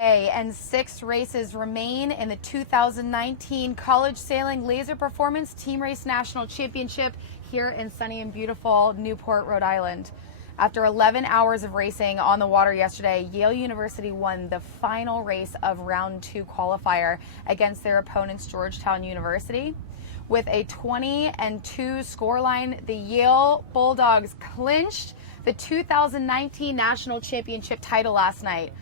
And 6 races remain in the 2019 College Sailing LaserPerformance Team Race National Championship here in sunny and beautiful Newport, Rhode Island. After 11 hours of racing on the water yesterday, Yale University won the final race of round 2 qualifier against their opponents, Georgetown University. With a 20-2 scoreline, the Yale Bulldogs clinched the 2019 National Championship title last night.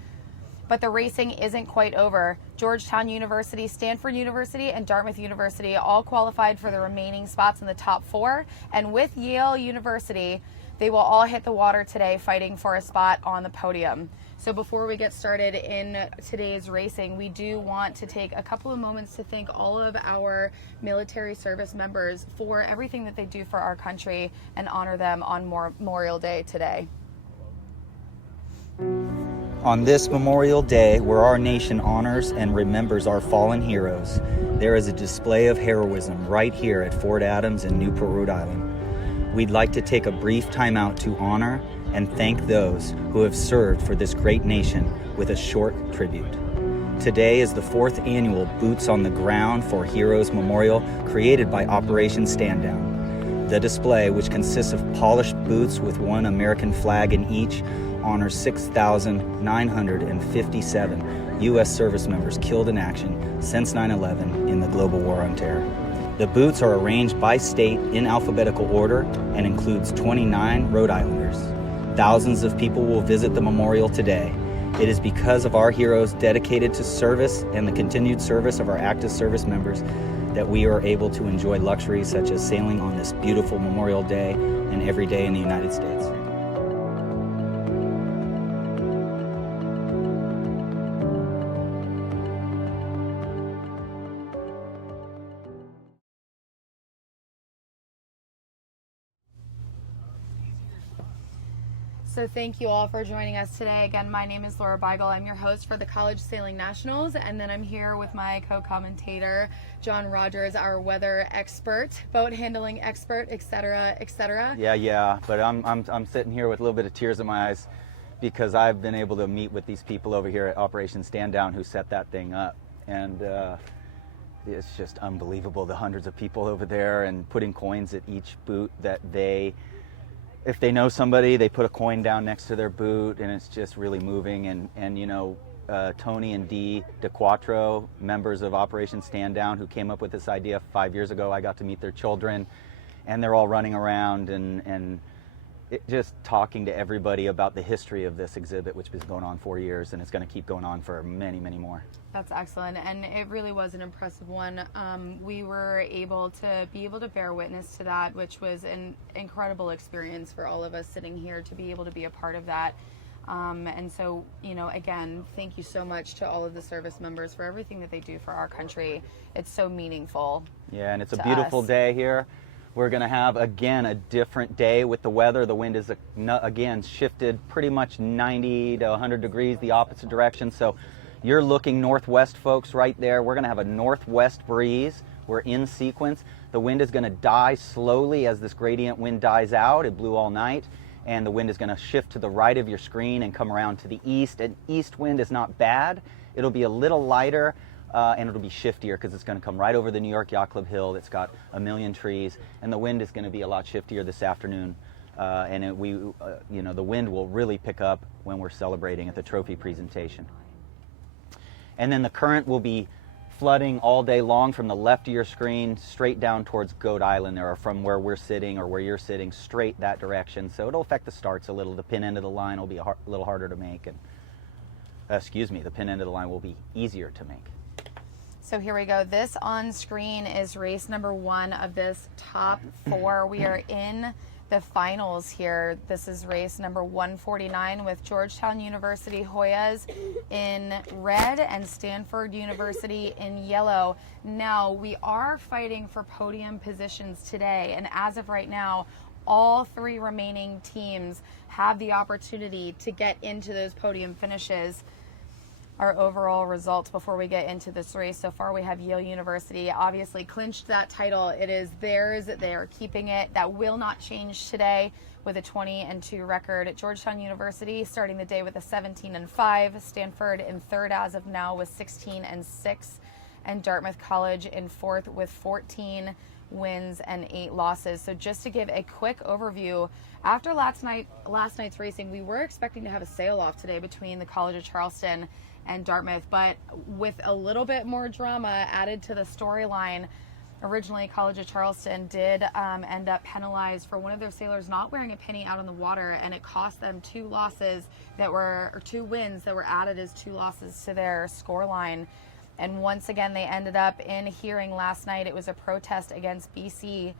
But the racing isn't quite over. Georgetown University, Stanford University, and Dartmouth University all qualified for the remaining spots in the top 4. And with Yale University, they will all hit the water today fighting for a spot on the podium. So before we get started in today's racing, we do want to take a couple of moments to thank all of our military service members for everything that they do for our country and honor them on Memorial Day today. On this Memorial Day, where our nation honors and remembers our fallen heroes, there is a display of heroism right here at Fort Adams in Newport, Rhode Island. We'd like to take a brief time out to honor and thank those who have served for this great nation with a short tribute. Today is the 4th annual Boots on the Ground for Heroes Memorial created by Operation Stand Down. The display, which consists of polished boots with one American flag in each, honors 6,957 U.S. service members killed in action since 9/11 in the global war on terror. The boots are arranged by state in alphabetical order and includes 29 Rhode Islanders. Thousands of people will visit the memorial today. It is because of our heroes dedicated to service and the continued service of our active service members that we are able to enjoy luxuries such as sailing on this beautiful Memorial Day and every day in the United States. So thank you all for joining us today. Again, my name is Beigel. I'm your host for the College Sailing Nationals, and then I'm here with my co-commentator, John Rogers, our weather expert, boat handling expert, etc., etc. Yeah, but I'm sitting here with a little bit of tears in my eyes because I've been able to meet with these people over here at Operation Stand Down who set that thing up, and it's just unbelievable, the hundreds of people over there and putting coins at each boot that if they know somebody, they put a coin down next to their boot, and it's just really moving. And you know, Tony and Dee DeQuattro, members of Operation Stand Down, who came up with this idea 5 years ago. I got to meet their children, and they're all running around and just talking to everybody about the history of this exhibit, which has been going on 4 years, and it's going to keep going on for many, many more. That's excellent, and it really was an impressive one. We were able to bear witness to that, which was an incredible experience for all of us sitting here to be able to be a part of that. And so, you know, again, thank you so much to all of the service members for everything that they do for our country. It's so meaningful. Yeah, and it's a beautiful day here. We're going to have, again, a different day with the weather. The wind is, again, shifted pretty much 90 to 100 degrees the opposite direction. So you're looking northwest, folks, right there. We're going to have a northwest breeze. We're in sequence. The wind is going to die slowly as this gradient wind dies out. It blew all night. And the wind is going to shift to the right of your screen and come around to the east. And east wind is not bad. It'll be a little lighter. And it'll be shiftier because it's going to come right over the New York Yacht Club Hill. It's got a million trees, and the wind is going to be a lot shiftier this afternoon. You know, the wind will really pick up when we're celebrating at the trophy presentation. And then the current will be flooding all day long from the left of your screen straight down towards Goat Island, or from where we're sitting or where you're sitting, straight that direction. So it'll affect the starts a little. The pin end of the line will be a little harder to make, and the pin end of the line will be easier to make. So here we go. This on screen is race number 1 of this top 4. We are in the finals here. This is race number 149 with Georgetown University Hoyas in red and Stanford University in yellow. Now, we are fighting for podium positions today, and as of right now, all 3 remaining teams have the opportunity to get into those podium finishes. our overall results before we get into this race. So far we have Yale University obviously clinched that title. It is theirs. They are keeping it. That will not change today with a 20-2 record. At Georgetown University starting the day with a 17-5. Stanford in third as of now with 16-6. And Dartmouth College in fourth with 14 wins and 8 losses. So just to give a quick overview, after last night's racing, we were expecting to have a sail-off today between the College of Charleston and Dartmouth, but with a little bit more drama added to the storyline. Originally, College of Charleston did end up penalized for one of their sailors not wearing a penny out on the water, and it cost them 2 wins that were added as 2 losses to their scoreline. And once again, they ended up in hearing last night. It was a protest against BC,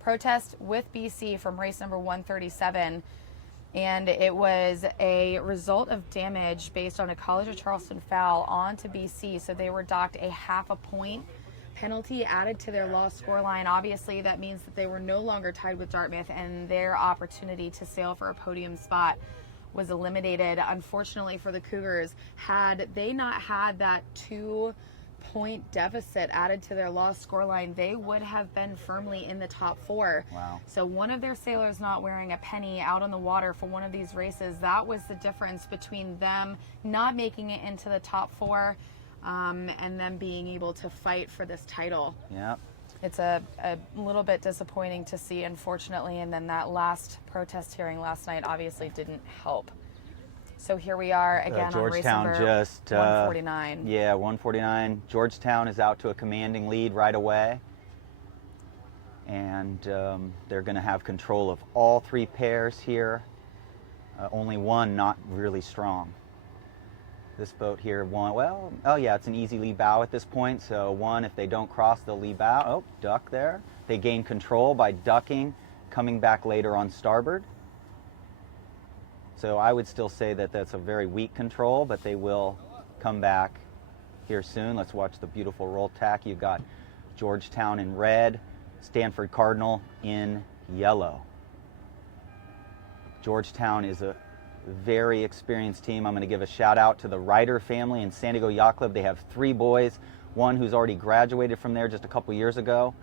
protest with BC from race number 137. And it was a result of damage based on a College of Charleston foul onto BC. So they were docked a half a point penalty added to their lost scoreline. Obviously, that means that they were no longer tied with Dartmouth, and their opportunity to sail for a podium spot was eliminated. Unfortunately for the Cougars, had they not had that 2-point deficit added to their lost scoreline, they would have been firmly in the top 4. Wow. So one of their sailors not wearing a penny out on the water for one of these races, that was the difference between them not making it into the top 4 and them being able to fight for this title. Yeah. It's a little bit disappointing to see, unfortunately, and then that last protest hearing last night obviously didn't help. So here we are again on race number 149. Yeah, 149. Georgetown is out to a commanding lead right away, and they're going to have control of all 3 pairs here. Only one not really strong. This boat here, it's an easy lee bow at this point. So one, if they don't cross the lee bow, duck there. They gain control by ducking, coming back later on starboard. So I would still say that that's a very weak control, but they will come back here soon. Let's watch the beautiful roll tack. You've got Georgetown in red, Stanford Cardinal in yellow. Georgetown is a very experienced team. I'm going to give a shout out to the Ryder family in San Diego Yacht Club. They have 3 boys, one who's already graduated from there just a couple years ago,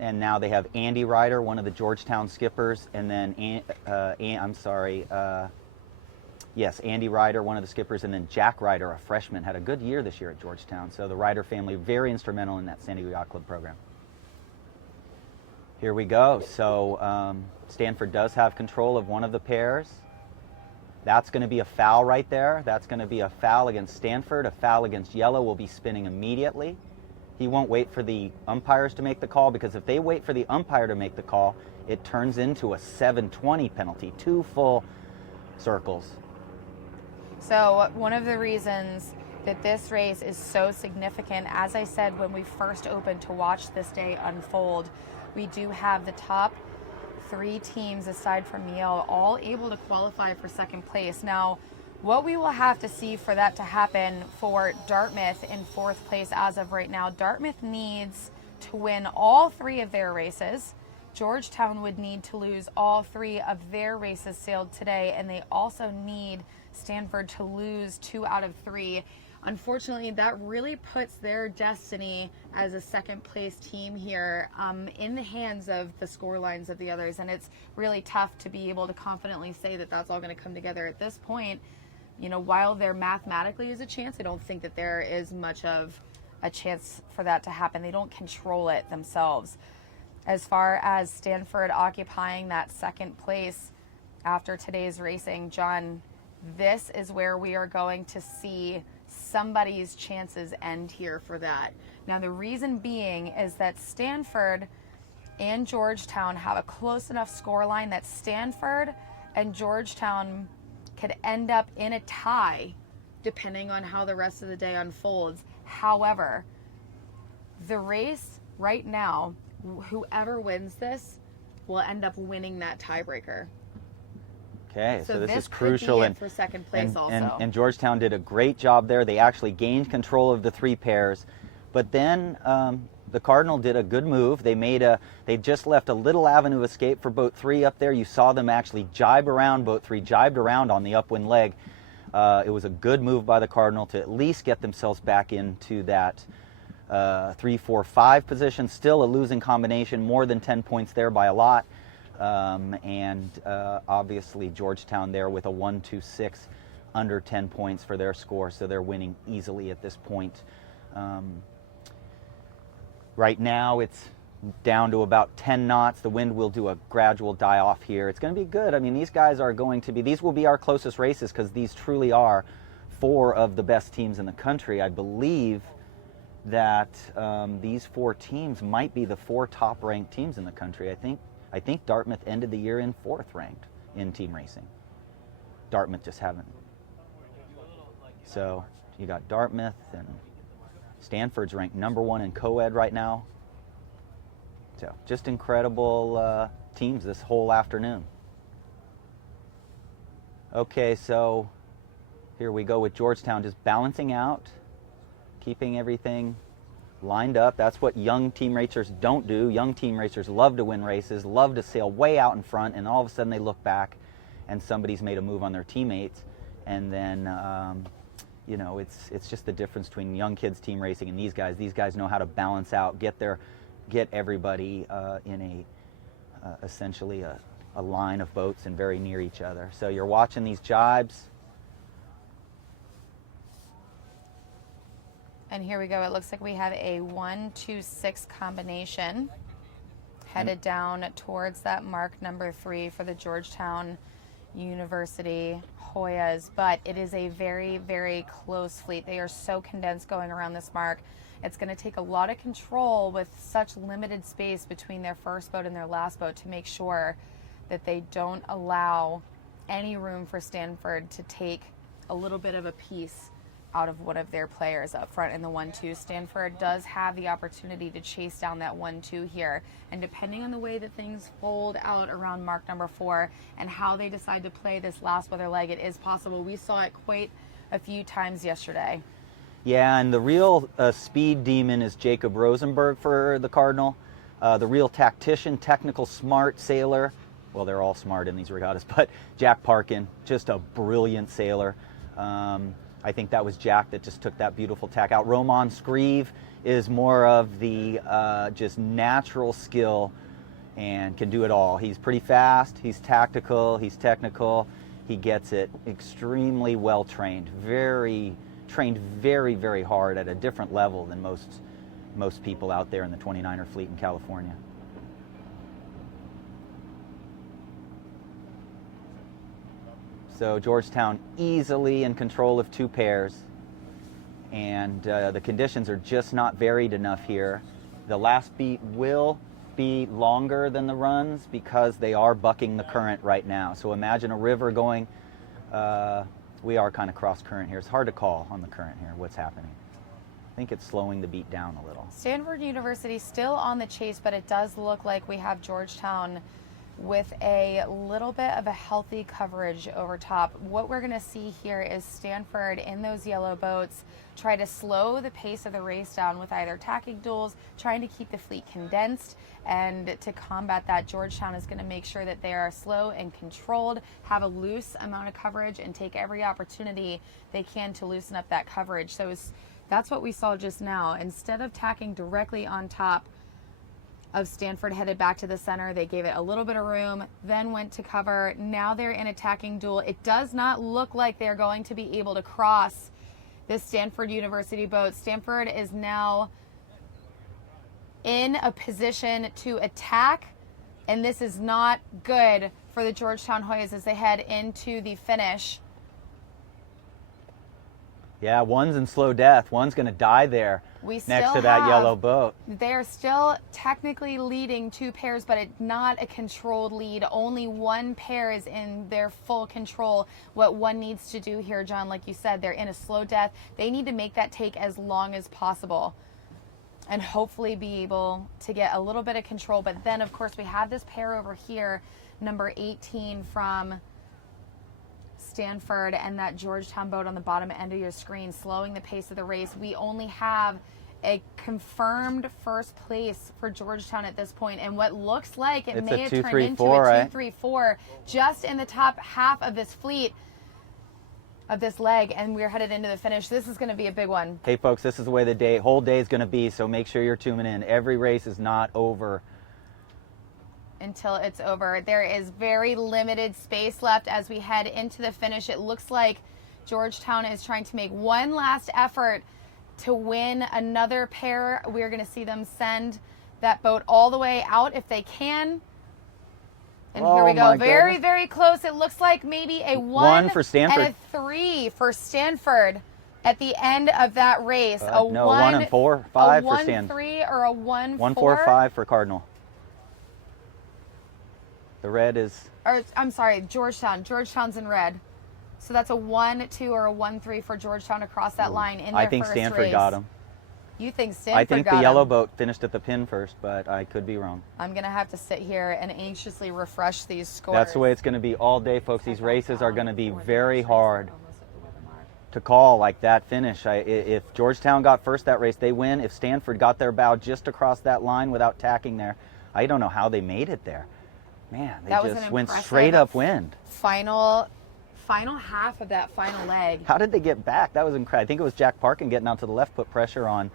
and now they have Andy Ryder, one of the Georgetown skippers, and then Andy Ryder, one of the skippers, and then Jack Ryder, a freshman, had a good year this year at Georgetown. So the Ryder family very instrumental in that San Diego Yacht Club program. Here we go. So Stanford does have control of one of the pairs. That's going to be a foul right there. That's going to be a foul against Stanford. A foul against yellow will be spinning immediately. He won't wait for the umpires to make the call, because if they wait for the umpire to make the call, it turns into a 720 penalty, 2 full circles. So one of the reasons that this race is so significant, as I said when we first opened to watch this day unfold, we do have the top 3 teams aside from Yale all able to qualify for second place. Now, what we will have to see for that to happen for Dartmouth in 4th place as of right now, Dartmouth needs to win all 3 of their races. Georgetown would need to lose all 3 of their races sailed today, and they also need Stanford to lose 2 out of 3. Unfortunately, that really puts their destiny as a second place team here in the hands of the score lines of the others, and it's really tough to be able to confidently say that that's all going to come together at this point. You know, while there mathematically is a chance, I don't think that there is much of a chance for that to happen. They don't control it themselves. As far as Stanford occupying that second place after today's racing, John, this is where we are going to see somebody's chances end here for that. Now, the reason being is that Stanford and Georgetown have a close enough scoreline that Stanford and Georgetown could end up in a tie depending on how the rest of the day unfolds. However, the race right now, whoever wins this will end up winning that tiebreaker. Okay, so this is could crucial, be it and for second place and Georgetown did a great job there. They actually gained control of the 3 pairs, but then the Cardinal did a good move. They just left a little avenue of escape for boat 3 up there. You saw them actually jibe around. Boat 3 jibed around on the upwind leg. It was a good move by the Cardinal to at least get themselves back into that 3, 4, 5 position. Still a losing combination, more than 10 points there by a lot. Obviously Georgetown there with a 1-2-6, under 10 points for their score, so they're winning easily at this point. Right now it's down to about 10 knots. The wind will do a gradual die off here. It's going to be good. I mean, these guys are going to be, these will be our closest races because these truly are 4 of the best teams in the country. I believe that these 4 teams might be the 4 top ranked teams in the country. I think Dartmouth ended the year in 4th ranked in team racing. Dartmouth just haven't. So you got Dartmouth, and Stanford's ranked #1 in co-ed right now. So just incredible teams this whole afternoon. Okay, so here we go with Georgetown just balancing out, keeping everything lined up. That's what young team racers don't do. Young team racers love to win races, love to sail way out in front, and all of a sudden they look back and somebody's made a move on their teammates, and then you know, it's just the difference between young kids team racing and these guys. These guys know how to balance out, get everybody in essentially a line of boats and very near each other. So you're watching these jibes. And here we go. It looks like we have a 1-2-6 combination headed down towards that mark #3 for the Georgetown University Hoyas, but it is a very, very close fleet. They are so condensed going around this mark. It's going to take a lot of control with such limited space between their first boat and their last boat to make sure that they don't allow any room for Stanford to take a little bit of a piece out of one of their players up front in the 1-2. Stanford does have the opportunity to chase down that 1-2 here, and depending on the way that things fold out around mark #4 and how they decide to play this last weather leg, it is possible. We saw it quite a few times yesterday. Yeah, and the real speed demon is Jacob Rosenberg for the Cardinal. The real tactician, technical, smart sailor. Well, they're all smart in these regattas, but Jack Parkin, just a brilliant sailor. I think that was Jack that just took that beautiful tack out. Roman Scrieve is more of the just natural skill and can do it all. He's pretty fast, he's tactical, he's technical, he gets it extremely well trained, trained very, very hard at a different level than most people out there in the 29er fleet in California. So Georgetown easily in control of 2 pairs, and the conditions are just not varied enough here. The last beat will be longer than the runs because they are bucking the current right now. So imagine a river going, we are kind of cross current here. It's hard to call on the current here what's happening. I think it's slowing the beat down a little. Stanford University still on the chase, but it does look like we have Georgetown with a little bit of a healthy coverage over top. What we're going to see here is Stanford in those yellow boats try to slow the pace of the race down with either tacking duels, trying to keep the fleet condensed, and to combat that, Georgetown is going to make sure that they are slow and controlled, have a loose amount of coverage, and take every opportunity they can to loosen up that coverage. So that's what we saw just now. Instead of tacking directly on top of Stanford headed back to the center, they gave it a little bit of room, then went to cover. Now they're in attacking duel. It does not look like they're going to be able to cross this Stanford University boat. Stanford is now in a position to attack, and this is not good for the Georgetown Hoyas as they head into the finish. Yeah, one's in slow death. One's going to die there next to that yellow boat. They're still technically leading 2 pairs, but it's not a controlled lead. Only 1 pair is in their full control. What one needs to do here, John, like you said, they're in a slow death. They need to make that take as long as possible and hopefully be able to get a little bit of control. But then, of course, we have this pair over here, number 18 from Stanford, and that Georgetown boat on the bottom end of your screen, slowing the pace of the race. We only have a confirmed first place for Georgetown at this point, and what looks like it may have turned into a 2-3-4 just in the top half of this fleet. of this leg, and we're headed into the finish. This is going to be a big one. Hey folks, this is the way the whole day is going to be, so make sure you're tuning in. Every race is not over until it's over. There is very limited space left as we head into the finish. It looks like Georgetown is trying to make one last effort to win another pair. We're going to see them send that boat all the way out if they can. And here we go. Very, very close. It looks like maybe a one for Stanford and a 3 for Stanford at the end of that race. No, 1 and 4, 5 for Stanford. 1-3 or a 1-4? 1-4-5 for Cardinal. The red is... Or, I'm sorry, Georgetown. Georgetown's in red. So that's a 1-2 or a 1-3 for Georgetown across that line in their first race. I think Stanford got him. You think Stanford got him? I think the yellow boat finished at the pin first, but I could be wrong. I'm going to have to sit here and anxiously refresh these scores. That's the way it's going to be all day, folks. These races are going to be very hard to call like that finish. If Georgetown got first that race, they win. If Stanford got their bow just across that line without tacking there, I don't know how they made it there. Man, they just went straight upwind. Final half of that final leg. How did they get back? That was incredible. I think it was Jack Parkin getting out to the left, put pressure on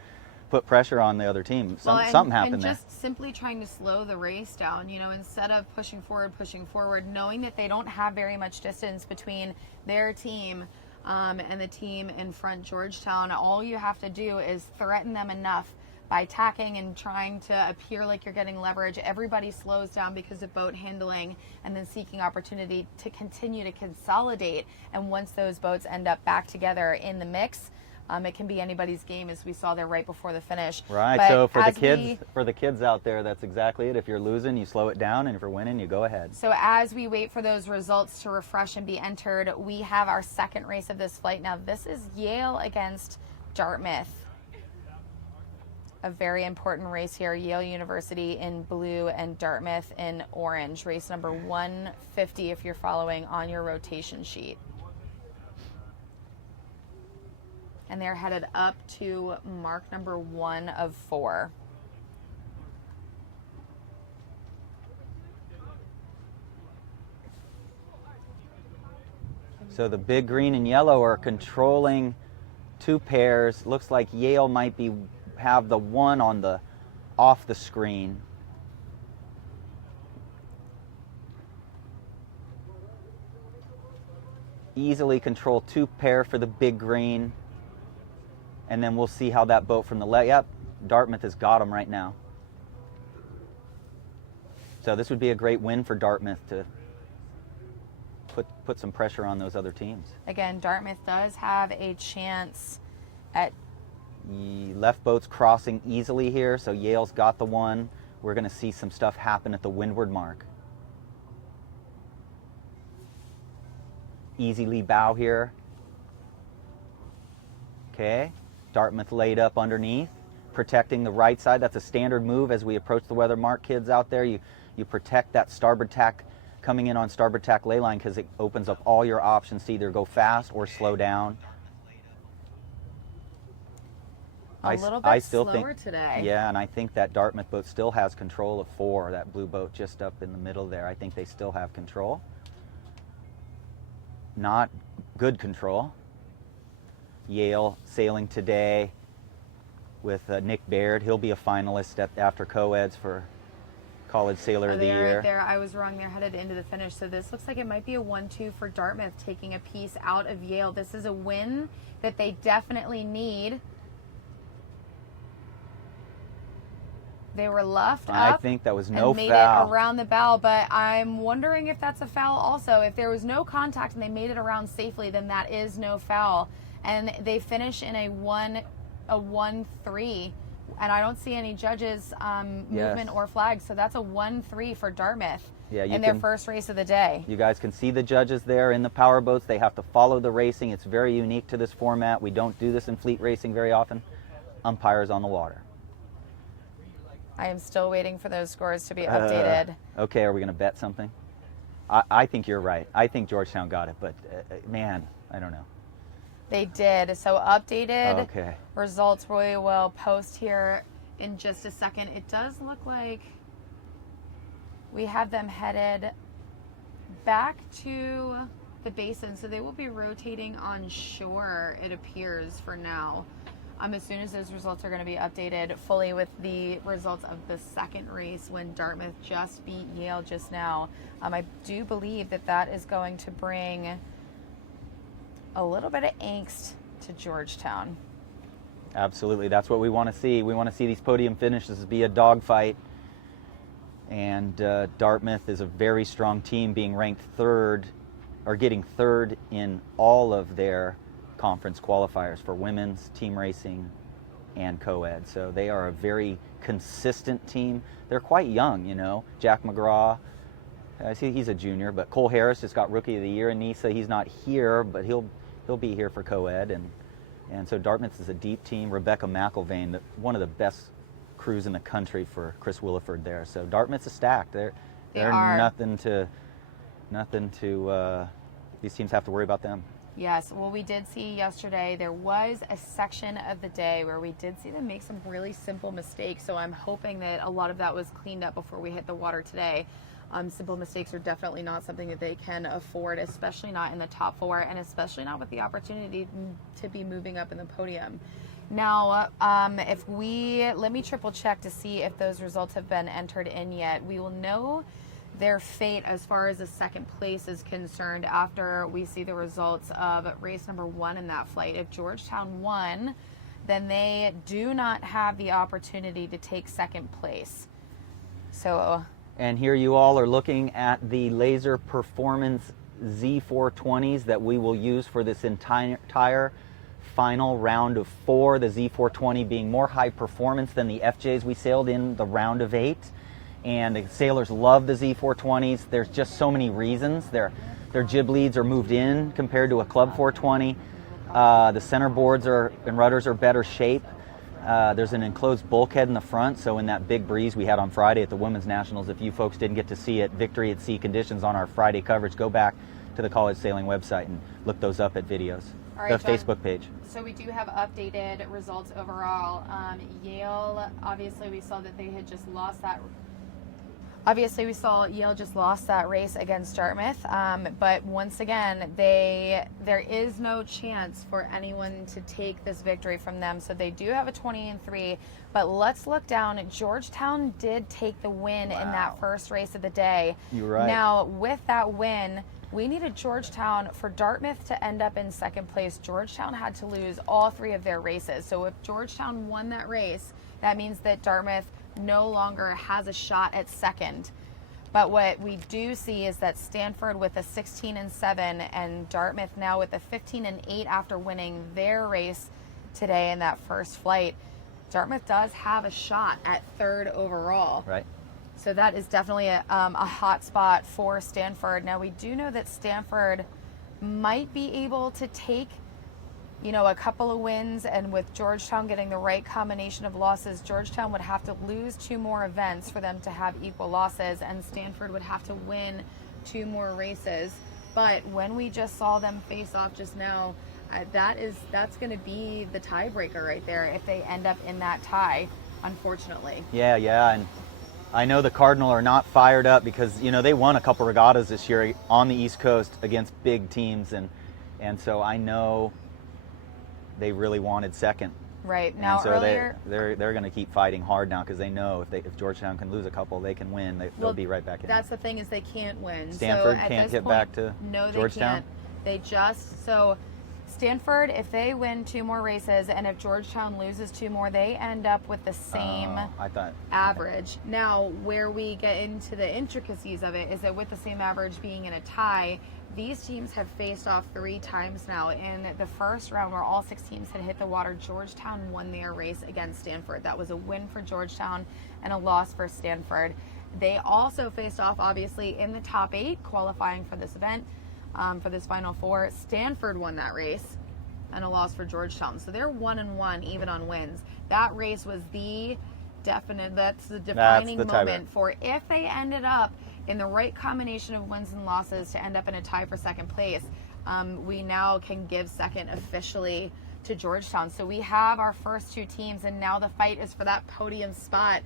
the other team. Something happened there. And just simply trying to slow the race down, you know, instead of pushing forward, knowing that they don't have very much distance between their team and the team in front, Georgetown. All you have to do is threaten them enough by tacking and trying to appear like you're getting leverage. Everybody slows down because of boat handling and then seeking opportunity to continue to consolidate. And once those boats end up back together in the mix, it can be anybody's game, as we saw there right before the finish. Right. But so for the kids out there, that's exactly it. If you're losing, you slow it down, and if you're winning, you go ahead. So as we wait for those results to refresh and be entered, we have our second race of this flight. Now this is Yale against Dartmouth. A very important race here. Yale University in blue and Dartmouth in orange. Race number 150 if you're following on your rotation sheet. And they're headed up to mark number 1 of 4. So the big green and yellow are controlling 2 pairs. Looks like Yale might have the 1 on off the screen. Easily control 2 pair for the big green. And then we'll see how that boat from the left. Yep, Dartmouth has got them right now. So this would be a great win for Dartmouth to put some pressure on those other teams. Again, Dartmouth does have a chance at... The left boat's crossing easily here, so Yale's got the 1. We're going to see some stuff happen at the windward mark. Easy lee bow here. Okay. Dartmouth laid up underneath, protecting the right side. That's a standard move as we approach the weather mark. Kids out there, you protect that starboard tack, coming in on starboard tack ley line, because it opens up all your options to either go fast or slow down. A little bit slower today. Yeah, and I think that Dartmouth boat still has control of 4, that blue boat just up in the middle there. I think they still have control. Not good control. Yale sailing today with Nick Baird. He'll be a finalist after co-eds for College Sailor of the Year. Right there. I was wrong. They're headed into the finish. So this looks like it might be a 1-2 for Dartmouth, taking a piece out of Yale. This is a win that they definitely need. They were luffed up. I think that was no foul. And made it around the bow, but I'm wondering if that's a foul also. If there was no contact and they made it around safely, then that is no foul. And they finish in a 1-3, and I don't see any judges movement or flags, so that's a 1-3 for Dartmouth in their first race of the day. You guys can see the judges there in the power boats. They have to follow the racing. It's very unique to this format. We don't do this in fleet racing very often. Umpires on the water. I am still waiting for those scores to be updated. Okay, are we going to bet something? I think you're right. I think Georgetown got it, but man, I don't know. They did. So updated results we will post here in just a second. It does look like we have them headed back to the basin, so they will be rotating on shore, it appears, for now. As soon as those results are going to be updated fully with the results of the second race when Dartmouth just beat Yale just now. I do believe that that is going to bring a little bit of angst to Georgetown. Absolutely. That's what we want to see. We want to see these podium finishes be a dogfight. And Dartmouth is a very strong team, being ranked third, or getting third in all of their conference qualifiers for women's, team racing, and co-ed. So they are a very consistent team. They're quite young, you know. Jack McGraw, I see he's a junior, but Cole Harris just got Rookie of the Year in NISA. He's not here, but he'll be here for co-ed. And so Dartmouth is a deep team. Rebecca McIlvain, one of the best crews in the country for Chris Williford there. So Dartmouth's a stack. They're nothing to these teams have to worry about them. Yes, well, we did see yesterday there was a section of the day where we did see them make some really simple mistakes, so I'm hoping that a lot of that was cleaned up before we hit the water today. Simple mistakes are definitely not something that they can afford, especially not in the top four, and especially not with the opportunity to be moving up in the podium. Now, let me triple check to see if those results have been entered in yet. We will know their fate as far as the second place is concerned after we see the results of race number 1 in that flight. If Georgetown won, then they do not have the opportunity to take second place. So, and here you all are looking at the LaserPerformance Z420s that we will use for this entire final round of 4, the Z420 being more high performance than the FJs we sailed in the round of 8. And the sailors love the Z420s. There's just so many reasons. Their jib leads are moved in compared to a Club 420. The center boards and rudders are better shape. There's an enclosed bulkhead in the front, so in that big breeze we had on Friday at the Women's Nationals, if you folks didn't get to see it, Victory at Sea conditions on our Friday coverage, go back to the College Sailing website and look those up at videos. All right, the John, Facebook page. So we do have updated results overall. Yale, obviously we saw that they had just lost that. Obviously, we saw Yale just lost that race against Dartmouth, but once again, there is no chance for anyone to take this victory from them. So they do have a 20-3, but let's look down. Georgetown did take the win in that first race of the day. You're right. Now, with that win, we needed Georgetown for Dartmouth to end up in second place. Georgetown had to lose all 3 of their races. So if Georgetown won that race, that means that Dartmouth no longer has a shot at second. But what we do see is that Stanford with a 16-7 and Dartmouth now with a 15-8 after winning their race today in that first flight. Dartmouth does have a shot at 3rd overall. Right. So that is definitely a hot spot for Stanford. Now we do know that Stanford might be able to take a couple of wins, and with Georgetown getting the right combination of losses, Georgetown would have to lose 2 more events for them to have equal losses, and Stanford would have to win 2 more races. But when we just saw them face off just now, that's going to be the tiebreaker right there if they end up in that tie, unfortunately. Yeah, and I know the Cardinal are not fired up because they won a couple regattas this year on the East Coast against big teams, and so I know they really wanted second. Right. Now, and so earlier they're going to keep fighting hard now because they know if Georgetown can lose a couple, they can win. They'll be right back in. That's the thing, is they can't win. Stanford so can't get back to Georgetown? They can't. So Stanford, if they win 2 more races and if Georgetown loses 2 more, they end up with the same average. Now, where we get into the intricacies of it is that with the same average being in a tie, these teams have faced off 3 times now. In the first round, where all 6 teams had hit the water, Georgetown won their race against Stanford. That was a win for Georgetown and a loss for Stanford. They also faced off, obviously, in the top 8, qualifying for this event, for this Final Four. Stanford won that race and a loss for Georgetown. So they're 1-1 even on wins. That race was that's the defining moment for if they ended up in the right combination of wins and losses to end up in a tie for second place. We now can give second officially to Georgetown. So we have our first 2 teams, and now the fight is for that podium spot.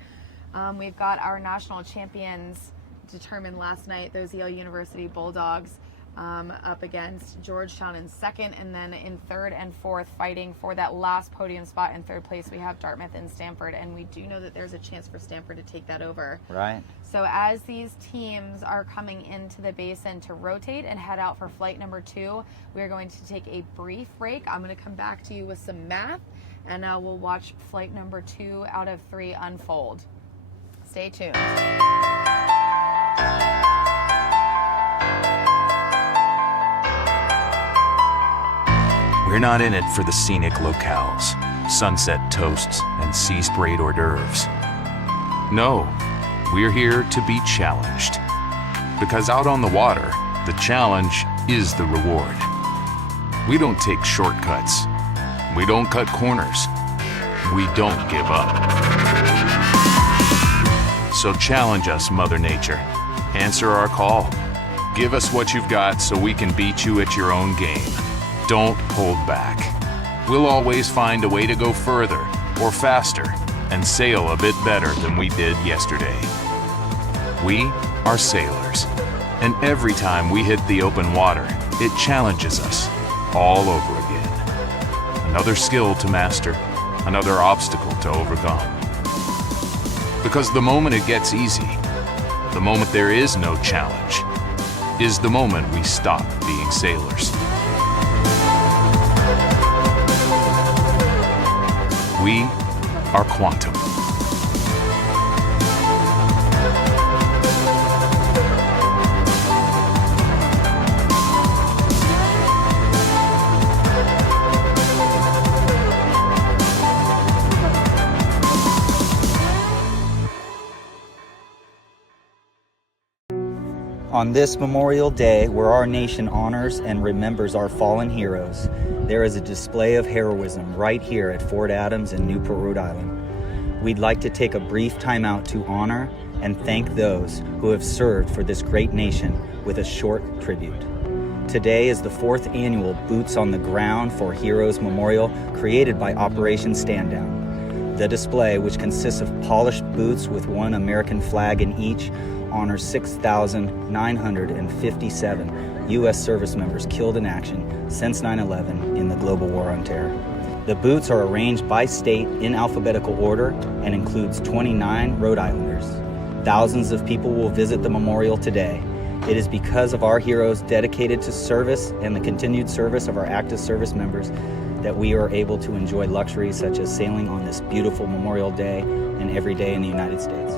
We've got our national champions determined last night, those Yale University Bulldogs. up against Georgetown in second, and then in third and fourth, fighting for that last podium spot in third place, we have Dartmouth and Stanford, and we do know that there's a chance for Stanford to take that over. Right. So as these teams are coming into the basin to rotate and head out for flight number 2, we're going to take a brief break. I'm going to come back to you with some math, and we'll watch flight number 2 out of 3 unfold. Stay tuned. We're not in it for the scenic locales, sunset toasts, and sea-sprayed hors d'oeuvres. No, we're here to be challenged. Because out on the water, the challenge is the reward. We don't take shortcuts. We don't cut corners. We don't give up. So challenge us, Mother Nature. Answer our call. Give us what you've got so we can beat you at your own game. Don't hold back. We'll always find a way to go further or faster and sail a bit better than we did yesterday. We are sailors, and every time we hit the open water, it challenges us all over again. Another skill to master, another obstacle to overcome. Because the moment it gets easy, the moment there is no challenge, is the moment we stop being sailors. We are Quantum. On this Memorial Day, where our nation honors and remembers our fallen heroes, there is a display of heroism right here at Fort Adams in Newport, Rhode Island. We'd like to take a brief time out to honor and thank those who have served for this great nation with a short tribute. Today is the 4th annual Boots on the Ground for Heroes Memorial created by Operation Stand Down. The display, which consists of polished boots with one American flag in each, honors 6,957 U.S. service members killed in action since 9/11 in the global war on terror. The boots are arranged by state in alphabetical order and includes 29 Rhode Islanders. Thousands of people will visit the memorial today. It is because of our heroes dedicated to service and the continued service of our active service members that we are able to enjoy luxuries such as sailing on this beautiful Memorial Day and every day in the United States.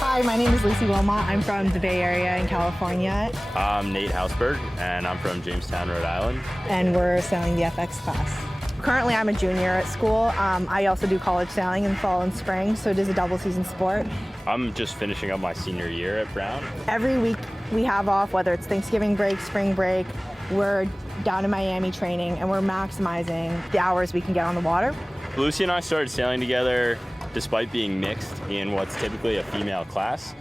Hi, my name is Lucy Wilmot. I'm from the Bay Area in California. I'm Nate Hausberg, and I'm from Jamestown, Rhode Island. And we're sailing the FX class. Currently, I'm a junior at school. I also do college sailing in fall and spring, so it is a double season sport. I'm just finishing up my senior year at Brown. Every week we have off, whether it's Thanksgiving break, spring break, we're down in Miami training, and we're maximizing the hours we can get on the water. Lucy and I started sailing together despite being mixed in what's typically a female class,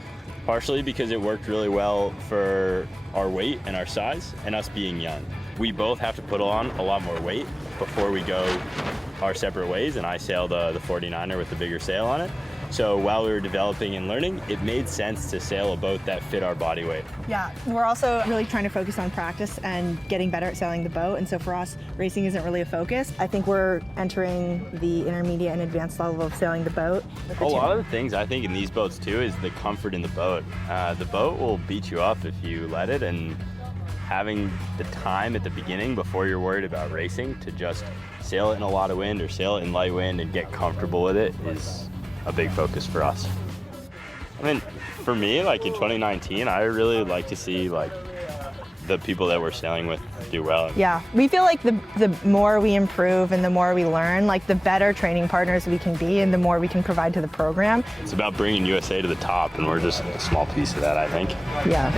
partially because it worked really well for our weight and our size and us being young. We both have to put on a lot more weight before we go our separate ways, and I sail the 49er with the bigger sail on it. So while we were developing and learning, it made sense to sail a boat that fit our body weight. Yeah, we're also really trying to focus on practice and getting better at sailing the boat, and so for us, racing isn't really a focus. I think we're entering the intermediate and advanced level of sailing the boat. A lot of the things I think in these boats too is the comfort in the boat. The boat will beat you up if you let it, and having the time at the beginning before you're worried about racing to just sail it in a lot of wind or sail it in light wind and get comfortable with it is a big focus for us. I mean, for me, like in 2019, I really like to see like the people that we're sailing with do well. Yeah, we feel like the more we improve and the more we learn, like the better training partners we can be and the more we can provide to the program. It's about bringing USA to the top, and we're just a small piece of that, I think. Yeah.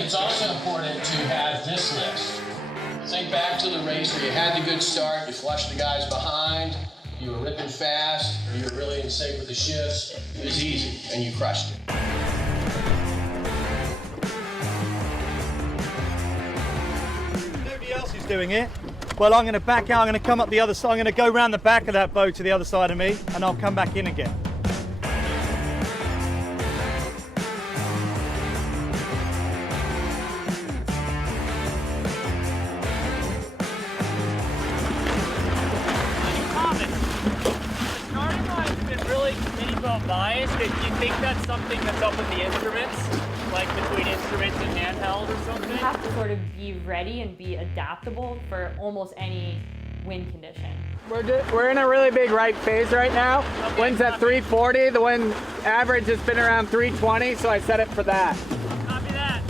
think it's also important to have this list. Think back to the race where you had the good start, you flushed the guys behind, you were ripping fast, or you were really in sync with the shifts. It was easy, and you crushed it. Nobody else is doing it. Well, I'm going to back out, I'm going to come up the other side, I'm going to go around the back of that boat to the other side of me, and I'll come back in again. Biased. Do you think that's something that's up with the instruments, like between instruments and handheld or something? You have to sort of be ready and be adaptable for almost any wind condition. We're in a really big right phase right now. Okay, Wind's at 340. The wind average has been around 320, so I set it for that. Copy that.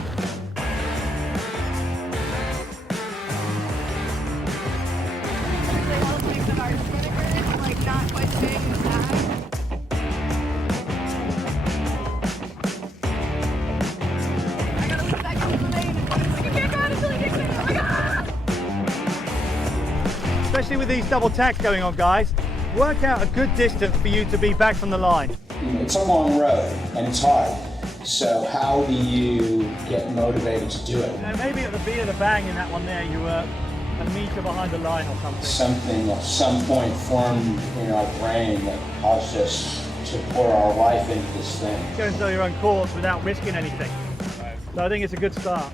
Especially with these double tacks going on, guys, work out a good distance for you to be back from the line. It's a long road and it's hard. So how do you get motivated to do it? Maybe at the beat of the bang in that one there, you were a meter behind the line or something. Something at some point formed in our brain that caused us to pour our life into this thing. Go and sell your own course without risking anything. So I think it's a good start.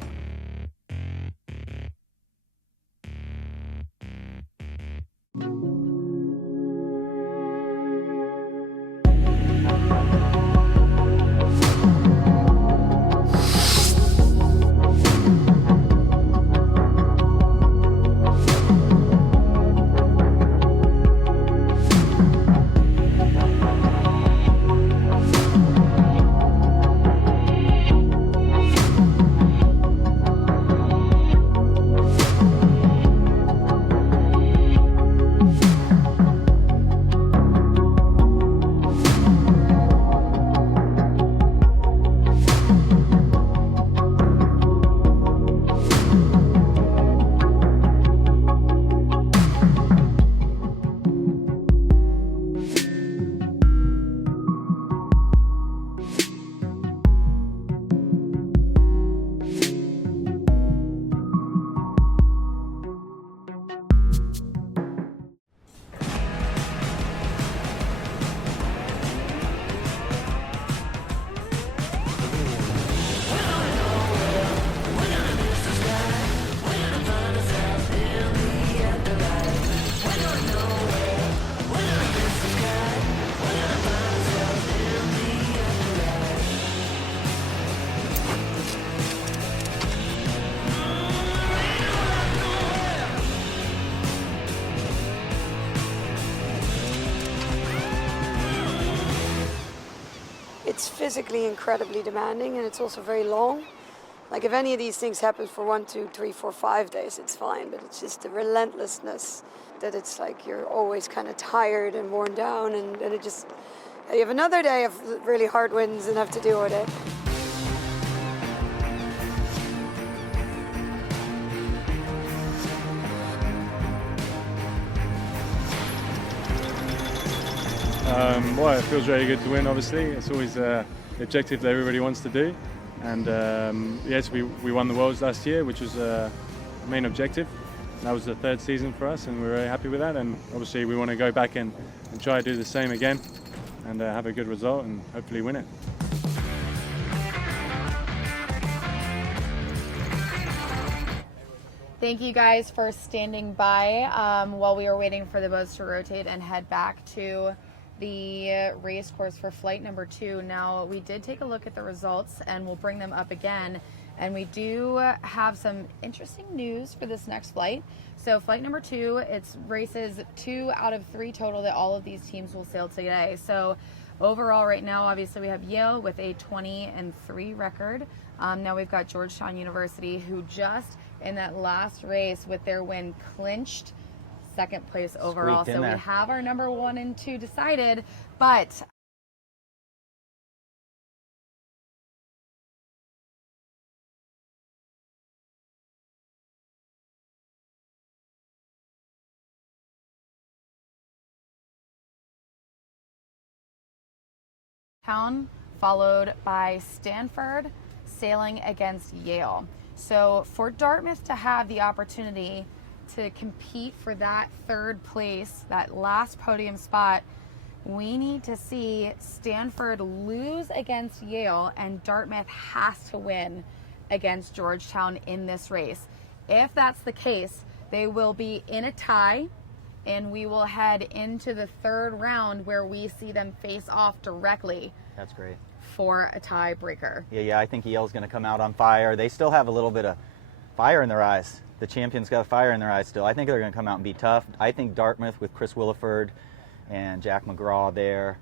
It's physically incredibly demanding, and it's also very long. Like if any of these things happen for 1, 2, 3, 4, 5 days, it's fine, but it's just the relentlessness that it's like you're always kind of tired and worn down, and it just, you have another day of really hard winds and have to deal with it. Well, it feels very good to win, obviously. It's always the objective that everybody wants to do. And yes, we won the Worlds last year, which was the main objective. That was the 3rd season for us, and we're very happy with that. And obviously we want to go back and try to do the same again and have a good result and hopefully win it. Thank you guys for standing by while we were waiting for the boats to rotate and head back to the race course for flight number 2. Now, we did take a look at the results and we'll bring them up again. And we do have some interesting news for this next flight. So flight number 2, it's races 2 out of 3 total that all of these teams will sail today. So overall right now, obviously we have Yale with a 20-3 record. Now we've got Georgetown University, who just in that last race with their win clinched 2nd place overall. So we have our number 1 and 2 decided, but Town, followed by Stanford sailing against Yale. So for Dartmouth to have the opportunity to compete for that third place, that last podium spot, we need to see Stanford lose against Yale and Dartmouth has to win against Georgetown in this race. If that's the case, they will be in a tie, and we will head into the third round where we see them face off directly. That's great. For a tiebreaker. Yeah, I think Yale's going to come out on fire. They still have a little bit of fire in their eyes. The champions got fire in their eyes still. I think they're going to come out and be tough. I think Dartmouth with Chris Williford and Jack McGraw there,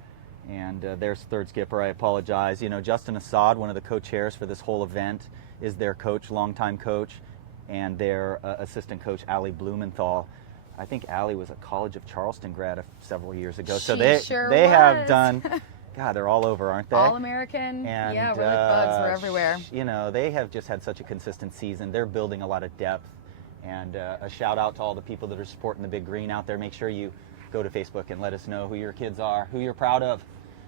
and their third skipper, I apologize. You know, Justin Assad, one of the co-chairs for this whole event, is their coach, longtime coach, and their assistant coach, Allie Blumenthal. I think Allie was a College of Charleston grad several years ago. So they have done, God, they're all over, aren't they? All American, and, yeah, we're like bugs, we're everywhere. You know, they have just had such a consistent season. They're building a lot of depth. And a shout out to all the people that are supporting the Big Green out there. Make sure you go to Facebook and let us know who your kids are, who you're proud of.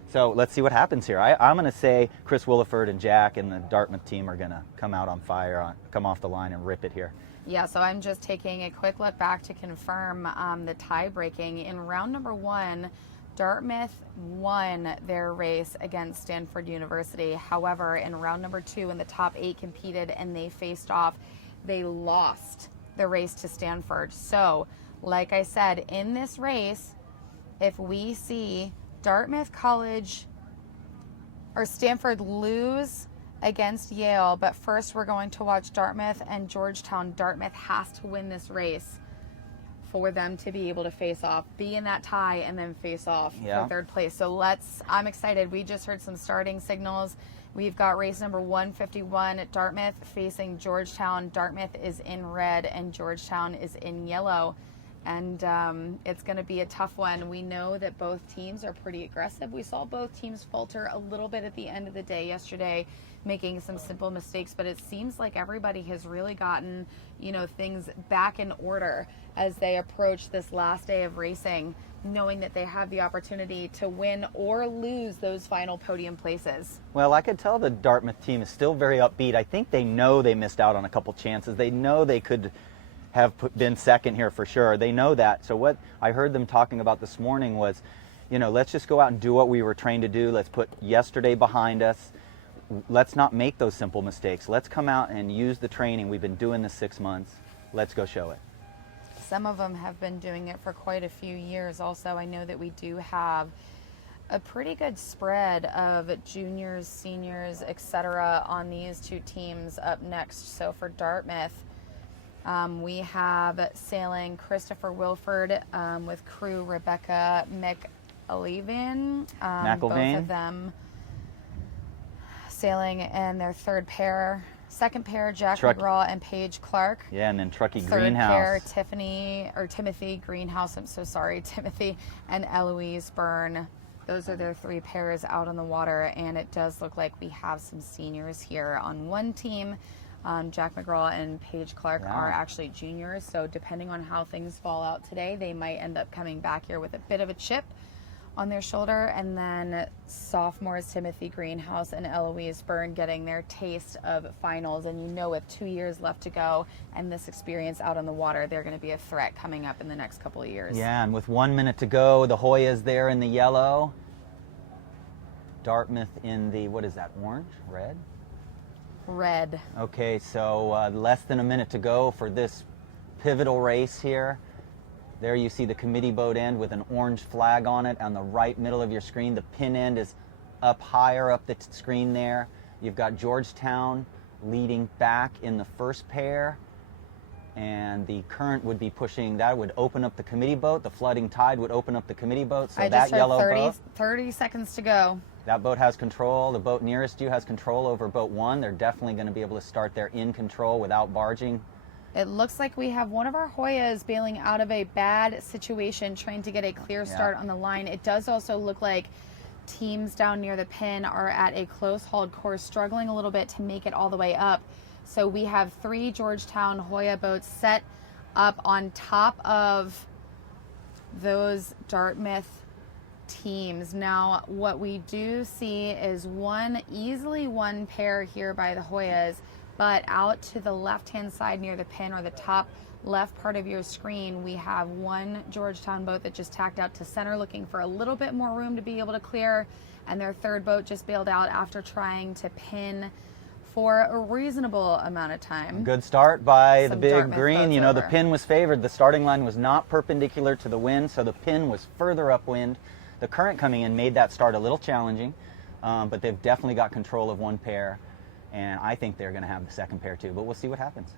So let's see what happens here. I'm going to say Chris Williford and Jack and the Dartmouth team are going to come out on fire, come off the line and rip it here. Yeah, so I'm just taking a quick look back to confirm the tie breaking. In round number 1, Dartmouth won their race against Stanford University. However, in round number 2, when the top 8 competed and they faced off, they lost the race to Stanford. So, like I said, in this race, if we see Dartmouth College or Stanford lose against Yale, but first we're going to watch Dartmouth and Georgetown. Dartmouth has to win this race for them to be able to face off, be in that tie, and then face off for third place. So I'm excited. We just heard some starting signals. We've got race number 151 at Dartmouth facing Georgetown. Dartmouth is in red and Georgetown is in yellow. And it's going to be a tough one. We know that both teams are pretty aggressive. We saw both teams falter a little bit at the end of the day yesterday, making some simple mistakes, but it seems like everybody has really gotten, things back in order as they approach this last day of racing, knowing that they have the opportunity to win or lose those final podium places. Well, I could tell the Dartmouth team is still very upbeat. I think they know they missed out on a couple chances. They know they could have been second here for sure. They know that. So what I heard them talking about this morning was, let's just go out and do what we were trained to do. Let's put yesterday behind us. Let's not make those simple mistakes. Let's come out and use the training. We've been doing this 6 months. Let's go show it. Some of them have been doing it for quite a few years. Also, I know that we do have a pretty good spread of juniors, seniors, etc. on these two teams up next. So for Dartmouth, we have sailing Christopher Wilford with crew Rebecca McElveen. Both of them sailing in their third pair. Second pair, Jack McGraw and Paige Clark. Yeah, and then Truckee Third Greenhouse. pair, Timothy Greenhouse, I'm so sorry, Timothy and Eloise Byrne. Those are their 3 pairs out on the water, and it does look like we have some seniors here on one team. Jack McGraw and Paige Clark are actually juniors, so depending on how things fall out today, they might end up coming back here with a bit of a chip on their shoulder. And then sophomores Timothy Greenhouse and Eloise Byrne getting their taste of finals. And with 2 years left to go and this experience out on the water, they're going to be a threat coming up in the next couple of years. Yeah, and with 1 minute to go, the Hoyas there in the yellow. Dartmouth in the, what is that, orange? Red? Red. Okay, so less than a minute to go for this pivotal race here. There you see the committee boat end with an orange flag on it on the right middle of your screen. The pin end is up higher up the screen there. You've got Georgetown leading back in the first pair, and the current would be pushing, that would open up the committee boat. The flooding tide would open up the committee boat. So I that just heard yellow 30 seconds to go. That boat has control. The boat nearest you has control over boat 1. They're definitely going to be able to start there in control without barging. It looks like we have one of our Hoyas bailing out of a bad situation, trying to get a clear start on the line. It does also look like teams down near the pin are at a close hauled course, struggling a little bit to make it all the way up. So we have 3 Georgetown Hoya boats set up on top of those Dartmouth teams. Now, what we do see is easily one pair here by the Hoyas, but out to the left-hand side near the pin, or the top left part of your screen, we have one Georgetown boat that just tacked out to center, looking for a little bit more room to be able to clear, and their third boat just bailed out after trying to pin for a reasonable amount of time. Good start by the Some big Dartmouth green. boats You know, the over. pin was favored. The starting line was not perpendicular to the wind, so the pin was further upwind. The current coming in made that start a little challenging, but they've definitely got control of one pair, and I think they're going to have the second pair too, but we'll see what happens.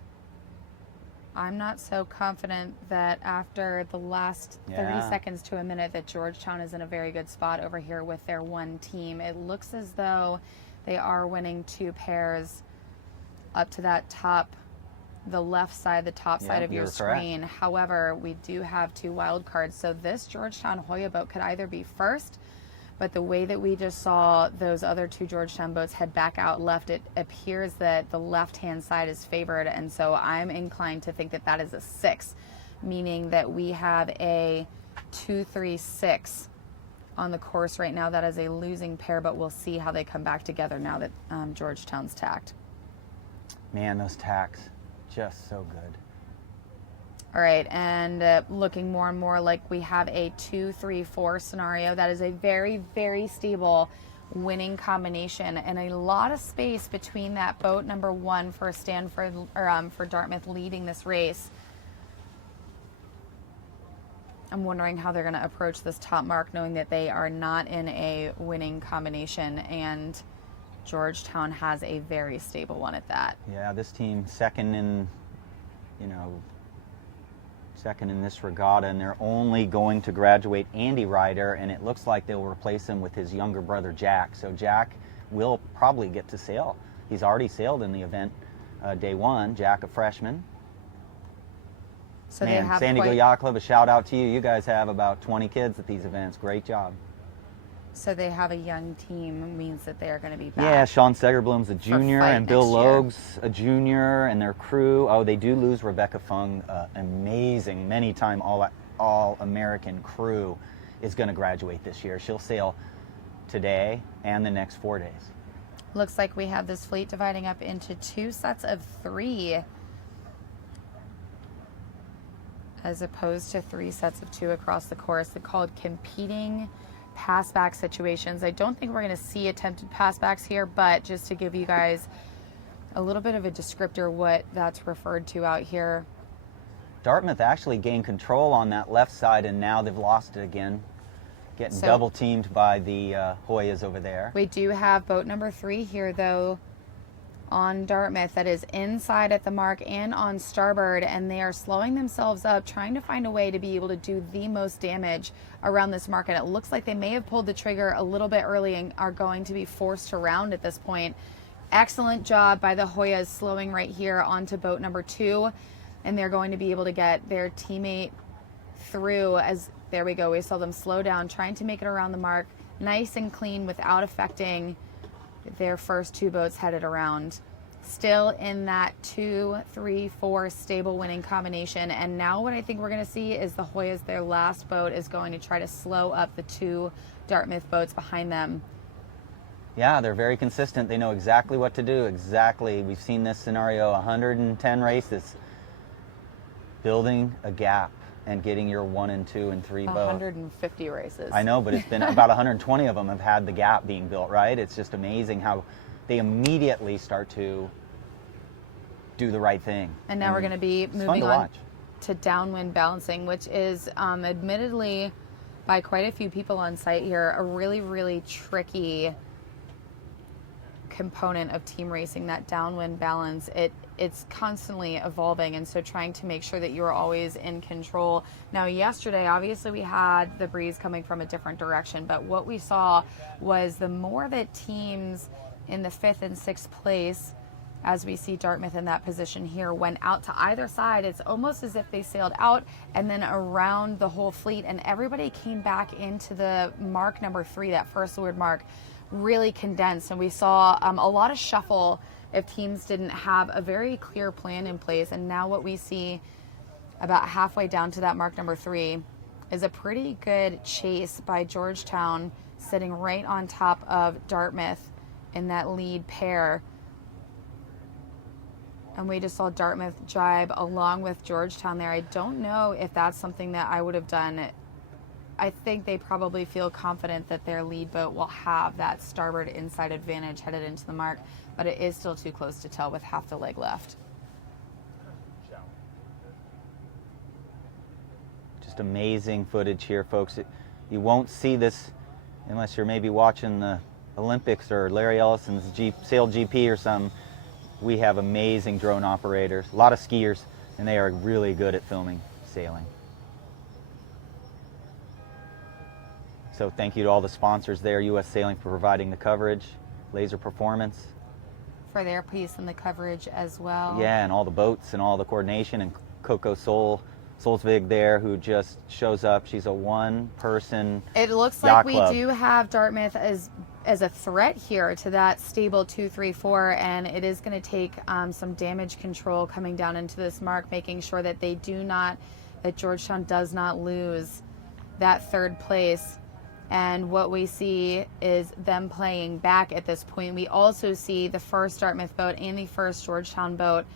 I'm not so confident that after the last 30 seconds to a minute that Georgetown is in a very good spot over here with their one team. It looks as though they are winning two pairs up to that top, the left side, the top side of your screen. Correct. However, we do have two wild cards, so this Georgetown Hoya boat could either be first, but the way that we just saw those other two Georgetown boats head back out left, it appears that the left-hand side is favored, and so I'm inclined to think that that is a 6, meaning that we have a 2-3-6 on the course right now. That is a losing pair, but we'll see how they come back together now that Georgetown's tacked. Man, those tacks, just so good. All right, and looking more and more like we have a 2-3-4 scenario. That is a very, very stable winning combination, and a lot of space between that boat number 1 for Stanford, or for Dartmouth leading this race. I'm wondering how they're going to approach this top mark, knowing that they are not in a winning combination, and Georgetown has a very stable one at that. Yeah, this team second in this regatta, and they're only going to graduate Andy Ryder, and it looks like they'll replace him with his younger brother Jack. So Jack will probably get to sail. He's already sailed in the event day 1. Jack, a freshman. So Man, they have San Diego Yacht Club, a shout out to you. You guys have about 20 kids at these events. Great job. So they have a young team, means that they are going to be back. Yeah, Sean Segerblom's a junior, fight and Bill next year. Logue's a junior, and their crew. Oh, they do lose Rebecca Fung, amazing, many-time All-American crew, is going to graduate this year. She'll sail today and the next 4 days. Looks like we have this fleet dividing up into 2 sets of 3, as opposed to 3 sets of 2 across the course. They're called competing pass-back situations. I don't think we're going to see attempted pass-backs here, but just to give you guys a little bit of a descriptor what that's referred to out here. Dartmouth actually gained control on that left side, and now they've lost it again. Getting double teamed by the Hoyas over there. We do have boat number 3 here, though, on Dartmouth, that is inside at the mark and on starboard, and they are slowing themselves up, trying to find a way to be able to do the most damage around this mark. And it looks like they may have pulled the trigger a little bit early and are going to be forced to round at this point. Excellent job by the Hoyas slowing right here onto boat number 2, and they're going to be able to get their teammate through. As there we go, we saw them slow down, trying to make it around the mark nice and clean without affecting their first 2 boats headed around. Still in that 2-3-4 stable winning combination. And now what I think we're going to see is the Hoyas, their last boat, is going to try to slow up the 2 Dartmouth boats behind them. Yeah, they're very consistent. They know exactly what to do. Exactly. We've seen this scenario 110 races. Building a gap and getting your 1 and 2 and 3 boats. 150 races. I know, but it's been about 120 of them have had the gap being built, right? It's just amazing how they immediately start to do the right thing. And now we're going to be moving on to downwind balancing, which is admittedly, by quite a few people on site here, a really, really tricky component of team racing. That downwind balance, it's constantly evolving, and so trying to make sure that you're always in control. Now yesterday, obviously we had the breeze coming from a different direction, but what we saw was the more that teams in the 5th and 6th place, as we see Dartmouth in that position here, went out to either side, it's almost as if they sailed out and then around the whole fleet, and everybody came back into the mark number 3, that first leeward mark, really condensed. And we saw a lot of shuffle if teams didn't have a very clear plan in place. And now what we see about halfway down to that mark number 3, is a pretty good chase by Georgetown, sitting right on top of Dartmouth in that lead pair. And we just saw Dartmouth jibe along with Georgetown there. I don't know if that's something that I would have done. I think they probably feel confident that their lead boat will have that starboard inside advantage headed into the mark, but it is still too close to tell with half the leg left. Just amazing footage here, folks. You won't see this unless you're maybe watching the Olympics or Larry Ellison's Sail GP or something. We have amazing drone operators, a lot of skiers, and they are really good at filming sailing. So thank you to all the sponsors there, U.S. Sailing for providing the coverage, LaserPerformance. For their piece in the coverage as well. Yeah, and all the boats and all the coordination, and Coco Solsvig there, who just shows up. She's a one-person It looks yacht like we club. do have Dartmouth as a threat here to that stable 2-3-4, and it is going to take some damage control coming down into this mark, making sure that that Georgetown does not lose that third place. And what we see is them playing back at this point. We also see the first Dartmouth boat and the first Georgetown boat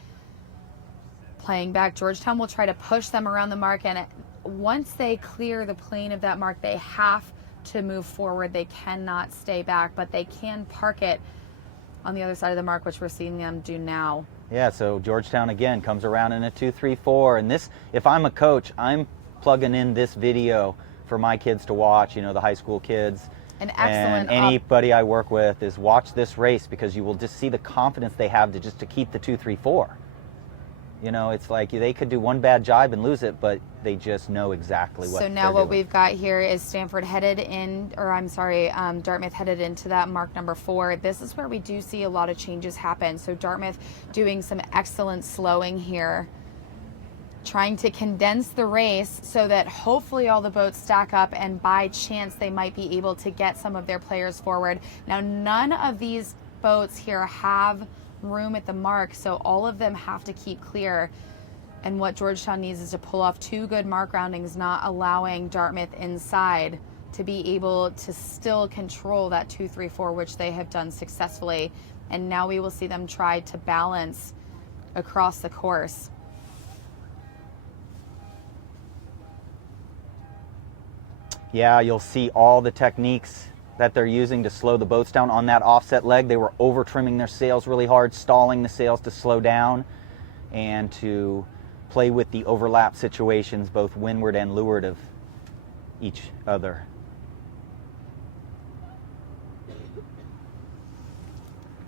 playing back. Georgetown will try to push them around the mark, and once they clear the plane of that mark, they have to move forward. They cannot stay back, but they can park it on the other side of the mark, which we're seeing them do now. Yeah, so Georgetown again comes around in a 2-3-4, and this, if I'm a coach, I'm plugging in this video for my kids to watch, the high school kids. An excellent and anybody I work with is watch this race, because you will just see the confidence they have to keep the 2-3-4. It's like they could do one bad jibe and lose it, but they just know exactly what. So now what we've got here is Dartmouth headed into that mark number 4. This is where we do see a lot of changes happen. So Dartmouth doing some excellent slowing here, trying to condense the race so that hopefully all the boats stack up, and by chance they might be able to get some of their players forward. Now, none of these boats here have room at the mark, so all of them have to keep clear. And what Georgetown needs is to pull off 2 good mark roundings, not allowing Dartmouth inside, to be able to still control that 2-3-4, which they have done successfully. And now we will see them try to balance across the course. Yeah, you'll see all the techniques that they're using to slow the boats down. On that offset leg, they were over trimming their sails really hard, stalling the sails to slow down, and to play with the overlap situations, both windward and leeward of each other.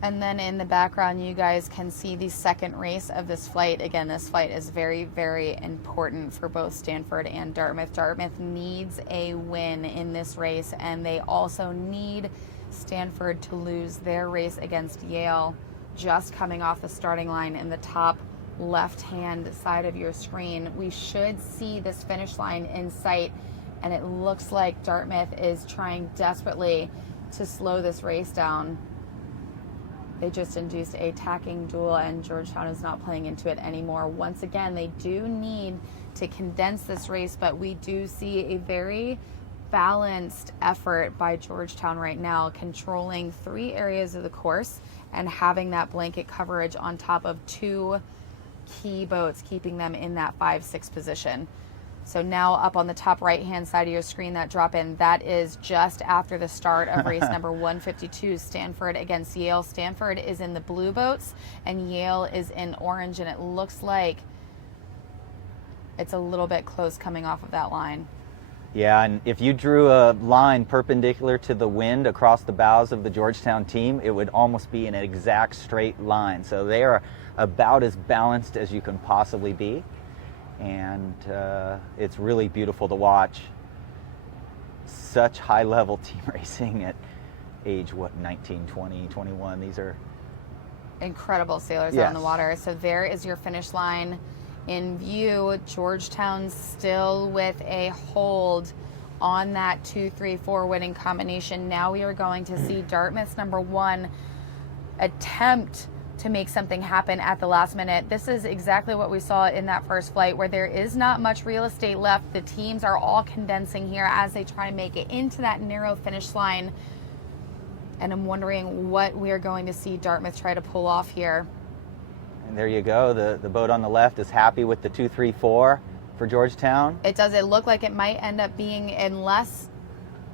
And then in the background, you guys can see the second race of this flight. Again, this flight is very, very important for both Stanford and Dartmouth. Dartmouth needs a win in this race, and they also need Stanford to lose their race against Yale. Just coming off the starting line in the top left-hand side of your screen, we should see this finish line in sight, and it looks like Dartmouth is trying desperately to slow this race down. They just induced a tacking duel, and Georgetown is not playing into it anymore. Once again, they do need to condense this race, but we do see a very balanced effort by Georgetown right now, controlling 3 areas of the course and having that blanket coverage on top of 2 key boats, keeping them in that 5-6 position. So now up on the top right-hand side of your screen, that drop in, that is just after the start of race number 152, Stanford against Yale. Stanford is in the blue boats and Yale is in orange, and it looks like it's a little bit close coming off of that line. Yeah, and if you drew a line perpendicular to the wind across the bows of the Georgetown team, it would almost be an exact straight line. So they are about as balanced as you can possibly be. And it's really beautiful to watch such high-level team racing at age, 19, 20, 21. These are incredible sailors out on the water. So there is your finish line in view. Georgetown still with a hold on that 2-3-4 winning combination. Now we are going to see Dartmouth's number 1 attempt to make something happen at the last minute. This is exactly what we saw in that first flight, where there is not much real estate left. The teams are all condensing here as they try to make it into that narrow finish line. And I'm wondering what we're going to see Dartmouth try to pull off here. And there you go. The boat on the left is happy with the 2-3-4 for Georgetown. It does. It look like it might end up being, unless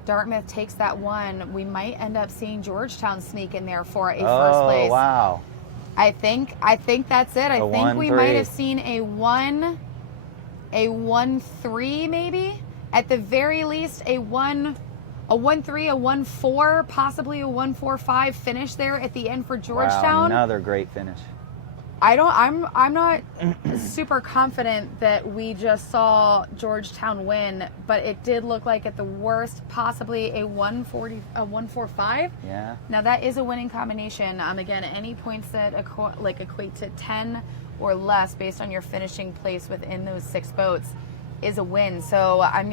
Dartmouth takes that one, we might end up seeing Georgetown sneak in there for a first place. Oh, wow. I think that's it. I think we might have seen a 1-3 maybe. At the very least, a 1-3, a 1-4, possibly a 1-4-5 finish there at the end for Georgetown. Wow, another great finish. I'm not super confident that we just saw Georgetown win, but it did look like at the worst possibly a 1-4-5. Yeah. Now that is a winning combination. Again, any points that equate to 10 or less based on your finishing place within those 6 boats is a win. So I'm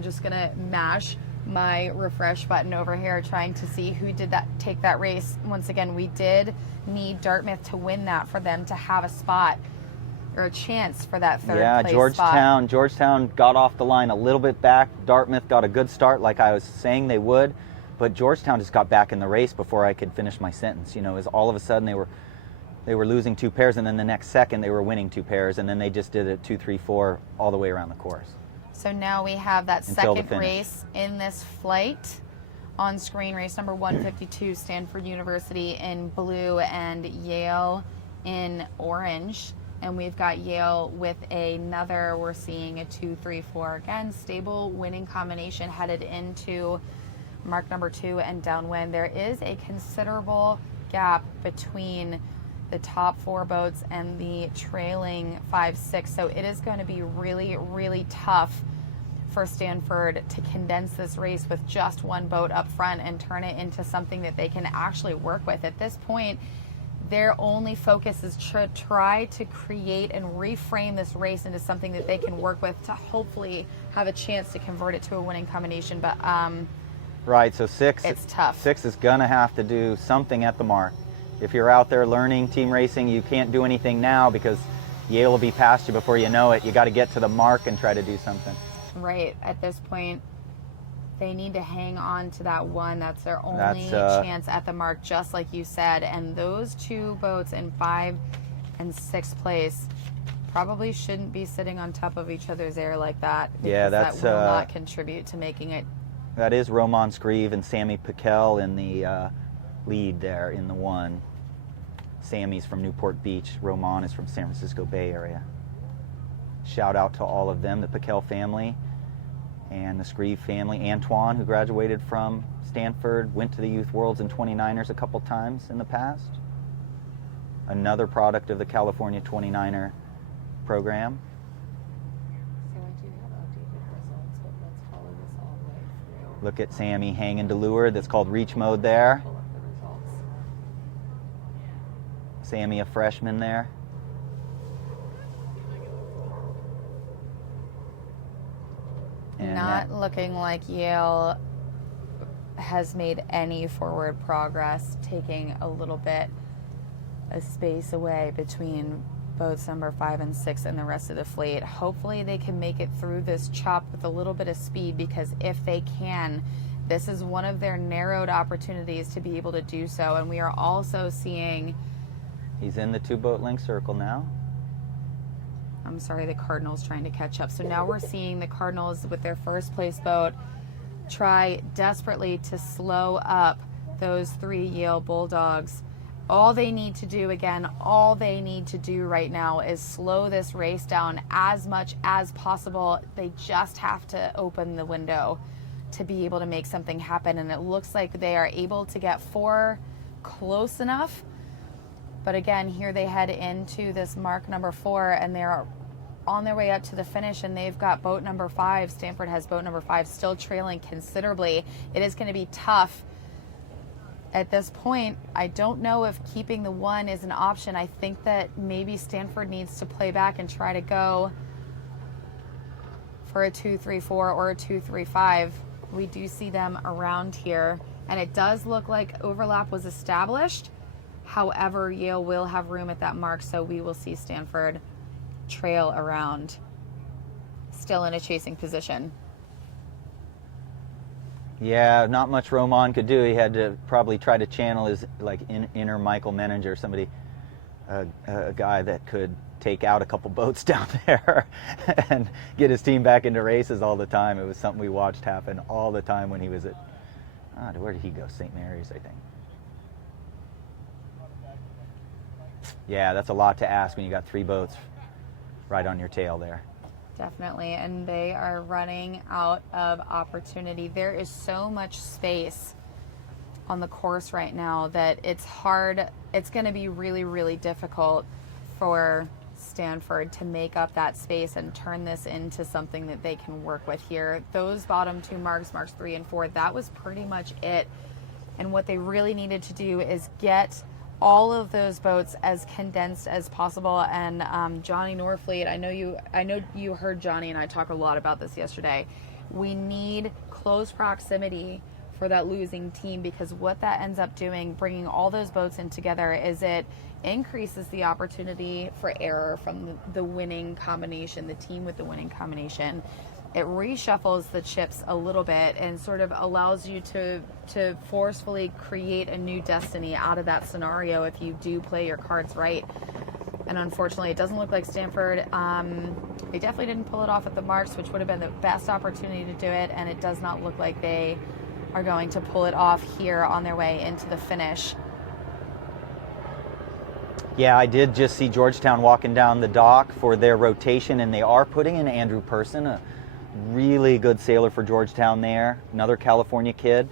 just gonna mash my refresh button over here, trying to see who did take that race. Once again, we did need Dartmouth to win that for them to have a spot or a chance for that third place spot. Georgetown got off the line a little bit back. Dartmouth got a good start, like I was saying they would, but Georgetown just got back in the race before I could finish my sentence. You know, as all of a sudden they were losing 2 pairs, and then the next second they were winning 2 pairs, and then they just did a 2-3-4 all the way around the course. So now we have that second race in this flight on screen, race number 152, Stanford University in blue and Yale in orange. And we've got Yale with another, we're seeing a 2-3-4. Again, stable winning combination headed into mark number 2 and downwind. There is a considerable gap between the top 4 boats and the trailing 5-6. So it is going to be really, really tough for Stanford to condense this race with just 1 boat up front and turn it into something that they can actually work with. At this point, their only focus is to try to create and reframe this race into something that they can work with to hopefully have a chance to convert it to a winning combination. But right, so 6, it's tough. 6 is gonna have to do something at the mark. If you're out there learning team racing, you can't do anything now because Yale will be past you before you know it. You got to get to the mark and try to do something. Right, at this point, they need to hang on to that 1. That's their only chance at the mark, just like you said. And those 2 boats in 5 and 6th place probably shouldn't be sitting on top of each other's air like that. Yeah, that will not contribute to making it. That is Roman Scrieve and Sammy Piquel in the lead there in the 1. Sammy's from Newport Beach. Roman is from San Francisco Bay Area. Shout out to all of them, the Piquel family and the Scrieve family. Antoine, who graduated from Stanford, went to the Youth Worlds and 29ers a couple times in the past. Another product of the California 29er program. So I do have updated results, but let's follow this all the way through. Look at Sammy hanging to lure. That's called reach mode there. Pull up the results. Sammy, a freshman there. And not looking like Yale has made any forward progress, taking a little bit of space away between boats number 5 and 6 and the rest of the fleet. Hopefully they can make it through this chop with a little bit of speed, because if they can, this is one of their narrowed opportunities to be able to do so. And we are also seeing... He's in the 2-boat length circle now. I'm sorry, the Cardinals trying to catch up. So now we're seeing the Cardinals with their first place boat try desperately to slow up those 3 Yale Bulldogs. All they need to do, again, all they need to do right now is slow this race down as much as possible. They just have to open the window to be able to make something happen. And it looks like they are able to get 4 close enough. But again, here they head into this mark number 4, and they're on their way up to the finish, and they've got boat number 5. Stanford has boat number 5 still trailing considerably. It is going to be tough at this point. I don't know if keeping the 1 is an option. I think that maybe Stanford needs to play back and try to go for a 2-3-4 or a 2-3-5. We do see them around here, and it does look like overlap was established. However, Yale will have room at that mark, so we will see Stanford trail around, still in a chasing position. Yeah, not much Roman could do. He had to probably try to channel his inner Michael Menninger, somebody, a guy that could take out a couple boats down there and get his team back into races all the time. It was something we watched happen all the time when he was at, where did he go? St. Mary's, I think. Yeah, that's a lot to ask when you got 3 boats right on your tail there. Definitely, and they are running out of opportunity. There is so much space on the course right now that it's hard. It's going to be really, really difficult for Stanford to make up that space and turn this into something that they can work with here. Those bottom 2 marks 3 and 4, that was pretty much it. And what they really needed to do is get all of those boats as condensed as possible. And Johnny Norfleet, I know you heard Johnny and I talk a lot about this yesterday. We need close proximity for that losing team, because what that ends up doing, bringing all those boats in together, is it increases the opportunity for error from the winning combination, the team with the winning combination. It reshuffles the chips a little bit and sort of allows you to forcefully create a new destiny out of that scenario if you do play your cards right. And unfortunately, it doesn't look like Stanford, they definitely didn't pull it off at the marks, which would have been the best opportunity to do it, and it does not look like they are going to pull it off here on their way into the finish. Yeah, I did just see Georgetown walking down the dock for their rotation, and they are putting in Andrew Person, a really good sailor for Georgetown there, another California kid.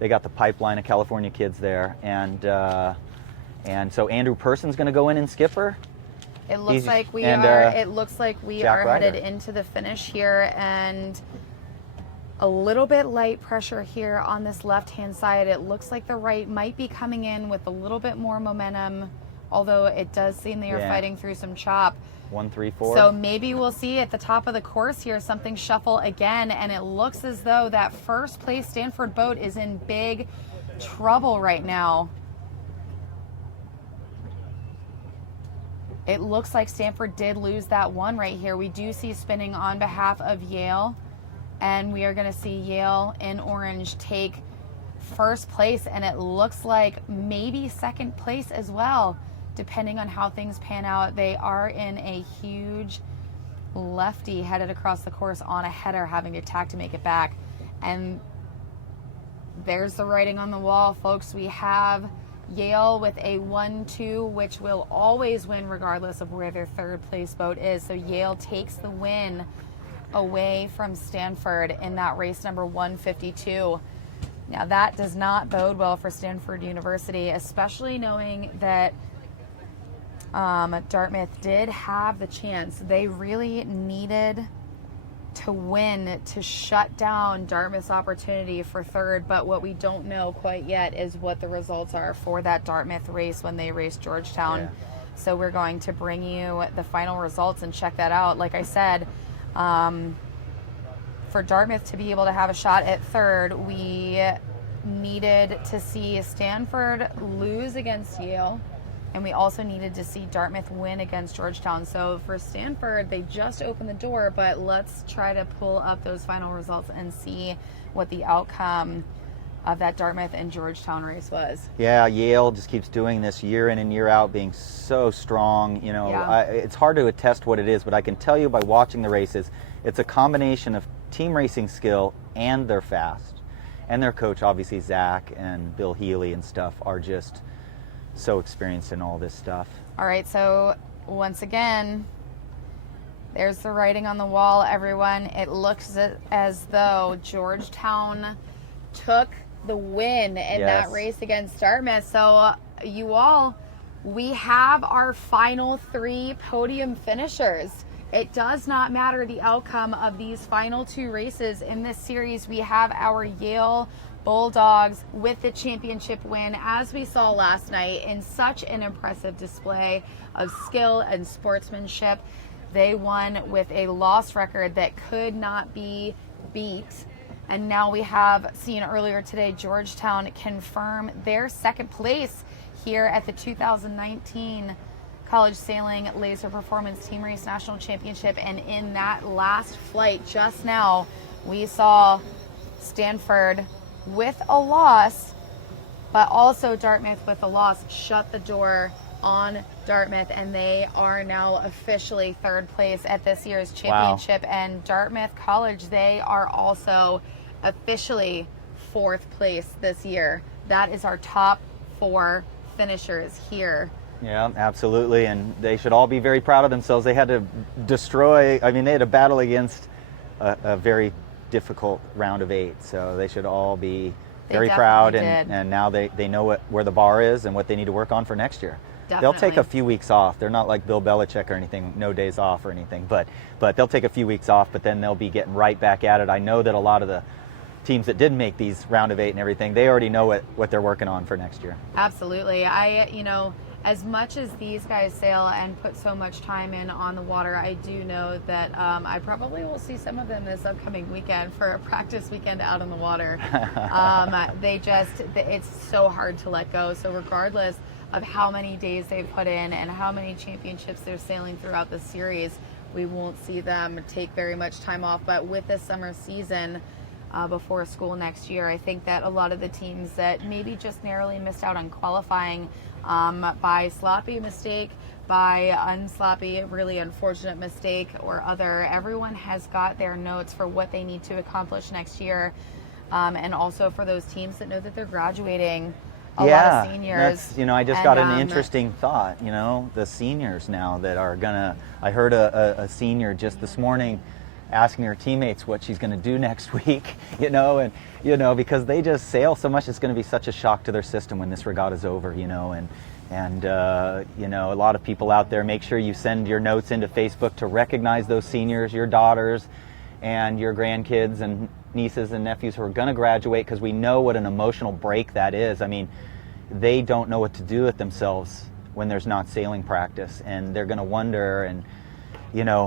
They got the pipeline of California kids there, and so Andrew Person's going to go in and skipper. It looks like we are headed into the finish here, and a little bit light pressure here on this left-hand side. It looks like the right might be coming in with a little bit more momentum, although it does seem they are fighting through some chop. 1, 3, 4. So maybe we'll see at the top of the course here something shuffle again, and it looks as though that first place Stanford boat is in big trouble right now. It looks like Stanford did lose that one right here. We do see spinning on behalf of Yale, and we are going to see Yale in orange take first place, and it looks like maybe second place as well, depending on how things pan out. They are in a huge lefty headed across the course on a header, having to tack to make it back. And there's the writing on the wall, folks. We have Yale with a 1-2, which will always win regardless of where their third place boat is. So Yale takes the win away from Stanford in that race number 152. Now that does not bode well for Stanford University, especially knowing that Dartmouth did have the chance. They really needed to win to shut down Dartmouth's opportunity for third, but what we don't know quite yet is what the results are for that Dartmouth race when they race Georgetown. Yeah. So we're going to bring you the final results and check that out. Like I said, for Dartmouth to be able to have a shot at third, we needed to see Stanford lose against Yale, and we also needed to see Dartmouth win against Georgetown. So for Stanford, they just opened the door, but let's try to pull up those final results and see what the outcome of that Dartmouth and Georgetown race was. Yeah, Yale just keeps doing this year in and year out, being so strong. You know, yeah. It's hard to attest what it is, but I can tell you by watching the races, it's a combination of team racing skill and they're fast. And their coach, obviously Zach and Bill Healy and stuff, are just so experienced in all this stuff. All right, so once again, there's the writing on the wall, everyone. It looks as though Georgetown took the win in that race against Dartmouth. So you all, we have our final 3 podium finishers. It does not matter the outcome of these final 2 races in this series. We have our Yale Bulldogs with the championship win, as we saw last night, in such an impressive display of skill and sportsmanship. They won with a loss record that could not be beat. And now we have seen earlier today Georgetown confirm their second place here at the 2019 College Sailing Laser Performance Team Race National Championship. And in that last flight just now, we saw Stanford with a loss, but also Dartmouth with a loss shut the door on Dartmouth, and they are now officially third place at this year's championship. Wow. And Dartmouth College, they are also officially fourth place this year. That is our top 4 finishers here. Yeah, absolutely, and they should all be very proud of themselves. They had to destroy, I mean, they had to battle against a very difficult round of 8, so they should all be very proud, and now they know where the bar is and what they need to work on for next year. Definitely. They'll take a few weeks off. They're not like Bill Belichick or anything, no days off or anything, but they'll take a few weeks off, but then they'll be getting right back at it. I know that a lot of the teams that did make these round of 8 and everything, they already know what they're working on for next year. Absolutely. As much as these guys sail and put so much time in on the water, I do know that I probably will see some of them this upcoming weekend for a practice weekend out on the water. It's so hard to let go. So regardless of how many days they've put in and how many championships they're sailing throughout the series, we won't see them take very much time off. But with this summer season before school next year, I think that a lot of the teams that maybe just narrowly missed out on qualifying by sloppy mistake, by unsloppy, really unfortunate mistake or other, everyone has got their notes for what they need to accomplish next year, and also for those teams that know that they're graduating a lot of seniors. I just got an interesting thought, the seniors now that are gonna, I heard a senior just this morning asking her teammates what she's going to do next week, because they just sail so much. It's going to be such a shock to their system when this regatta is over, and a lot of people out there, make sure you send your notes into Facebook to recognize those seniors, your daughters and your grandkids and nieces and nephews who are going to graduate, because we know what an emotional break that is. I mean, they don't know what to do with themselves when there's not sailing practice, and they're going to wonder, and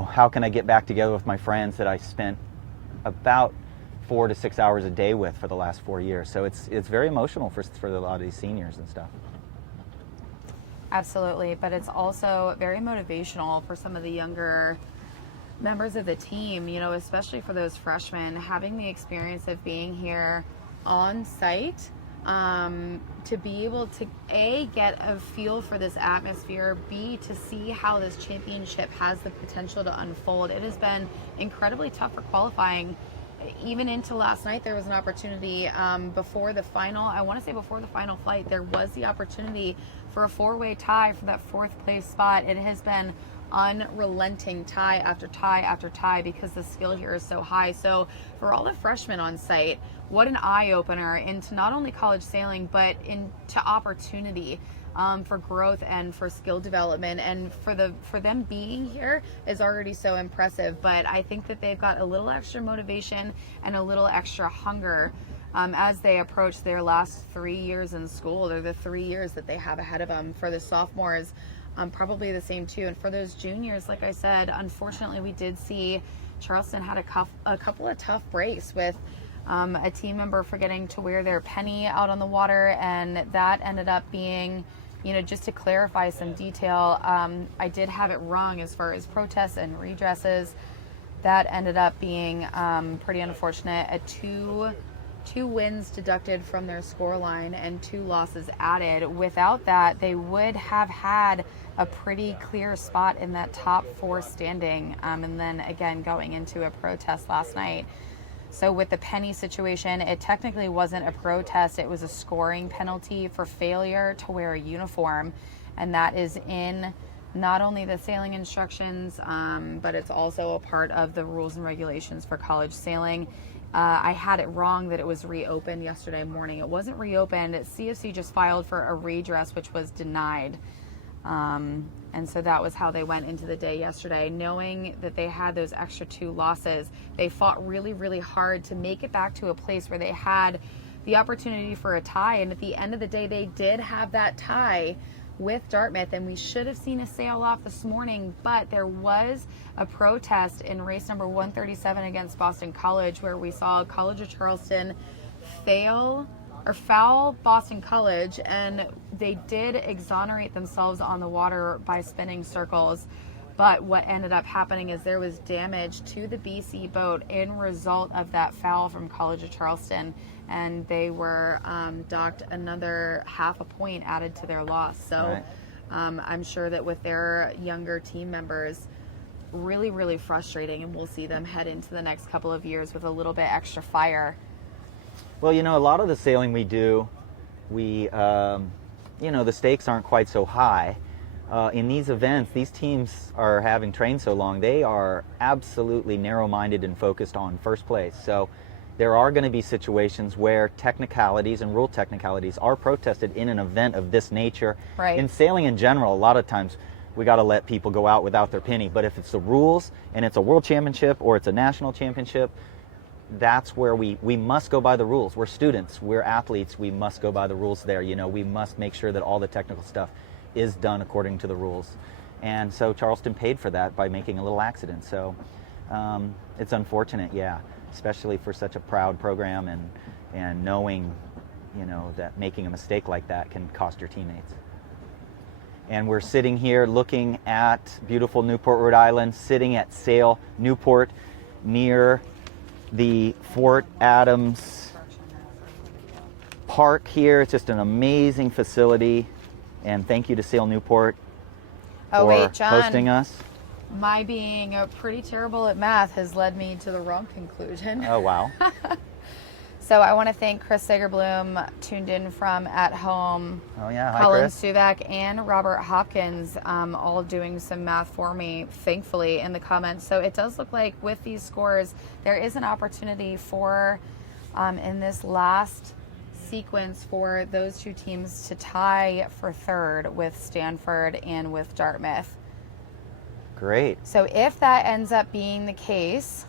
how can I get back together with my friends that I spent about 4 to 6 hours a day with for the last 4 years? So it's very emotional for a lot of these seniors and stuff. Absolutely, but it's also very motivational for some of the younger members of the team, especially for those freshmen, having the experience of being here on site, to be able to A, get a feel for this atmosphere, B, to see how this championship has the potential to unfold. It has been incredibly tough for qualifying. Even into last night, there was an opportunity before the final flight, there was the opportunity for a 4-way tie for that 4th place spot. It has been unrelenting tie after tie after tie because the skill here is so high. So for all the freshmen on site, what an eye-opener into not only college sailing, but into opportunity for growth and for skill development. And for them being here is already so impressive. But I think that they've got a little extra motivation and a little extra hunger as they approach their last 3 years in school. They're the 3 years that they have ahead of them. For the sophomores, probably the same too. And for those juniors, like I said, unfortunately we did see Charleston had a couple of tough breaks with a team member forgetting to wear their penny out on the water, and that ended up being, just to clarify some detail, I did have it wrong as far as protests and redresses. That ended up being pretty unfortunate. Two wins deducted from their score line and 2 losses added. Without that, they would have had a pretty clear spot in that top 4 standing, and then again going into a protest last night. So with the penny situation, it technically wasn't a protest, it was a scoring penalty for failure to wear a uniform, and that is in not only the sailing instructions, but it's also a part of the rules and regulations for college sailing. I had it wrong that it was reopened yesterday morning. It wasn't reopened. CFC just filed for a redress, which was denied. And so that was how they went into the day yesterday. Knowing that they had those extra 2 losses, they fought really, really hard to make it back to a place where they had the opportunity for a tie. And at the end of the day, they did have that tie with Dartmouth, and we should have seen a sail off this morning, but there was a protest in race number 137 against Boston College, where we saw College of Charleston fail or foul Boston College, and they did exonerate themselves on the water by spinning circles. But what ended up happening is there was damage to the BC boat in result of that foul from College of Charleston, and they were docked another half a point added to their loss. So I'm sure that with their younger team members, really, really frustrating, and we'll see them head into the next couple of years with a little bit extra fire. Well, a lot of the sailing we do, the stakes aren't quite so high. In these events, these teams are having trained so long, they are absolutely narrow-minded and focused on first place. So there are going to be situations where technicalities and rule technicalities are protested in an event of this nature. Right. In sailing in general, a lot of times we got to let people go out without their penny. But if it's the rules and it's a world championship or it's a national championship, that's where we must go by the rules. We're students, we're athletes, we must go by the rules there. We must make sure that all the technical stuff is done according to the rules. And so Charleston paid for that by making a little accident. So it's unfortunate, especially for such a proud program and knowing, that making a mistake like that can cost your teammates. And we're sitting here looking at beautiful Newport, Rhode Island, sitting at Sail Newport near the Fort Adams Park here. It's just an amazing facility. And thank you to Sail Newport for hosting us. My being pretty terrible at math has led me to the wrong conclusion. Oh, wow. So I want to thank Chris Segerblum, tuned in from at home. Oh, yeah. Hi, Colin Chris. Suvak and Robert Hopkins, all doing some math for me, thankfully, in the comments. So it does look like with these scores, there is an opportunity for, in this last sequence, for those two teams to tie for third with Stanford and with Dartmouth. Great. So if that ends up being the case,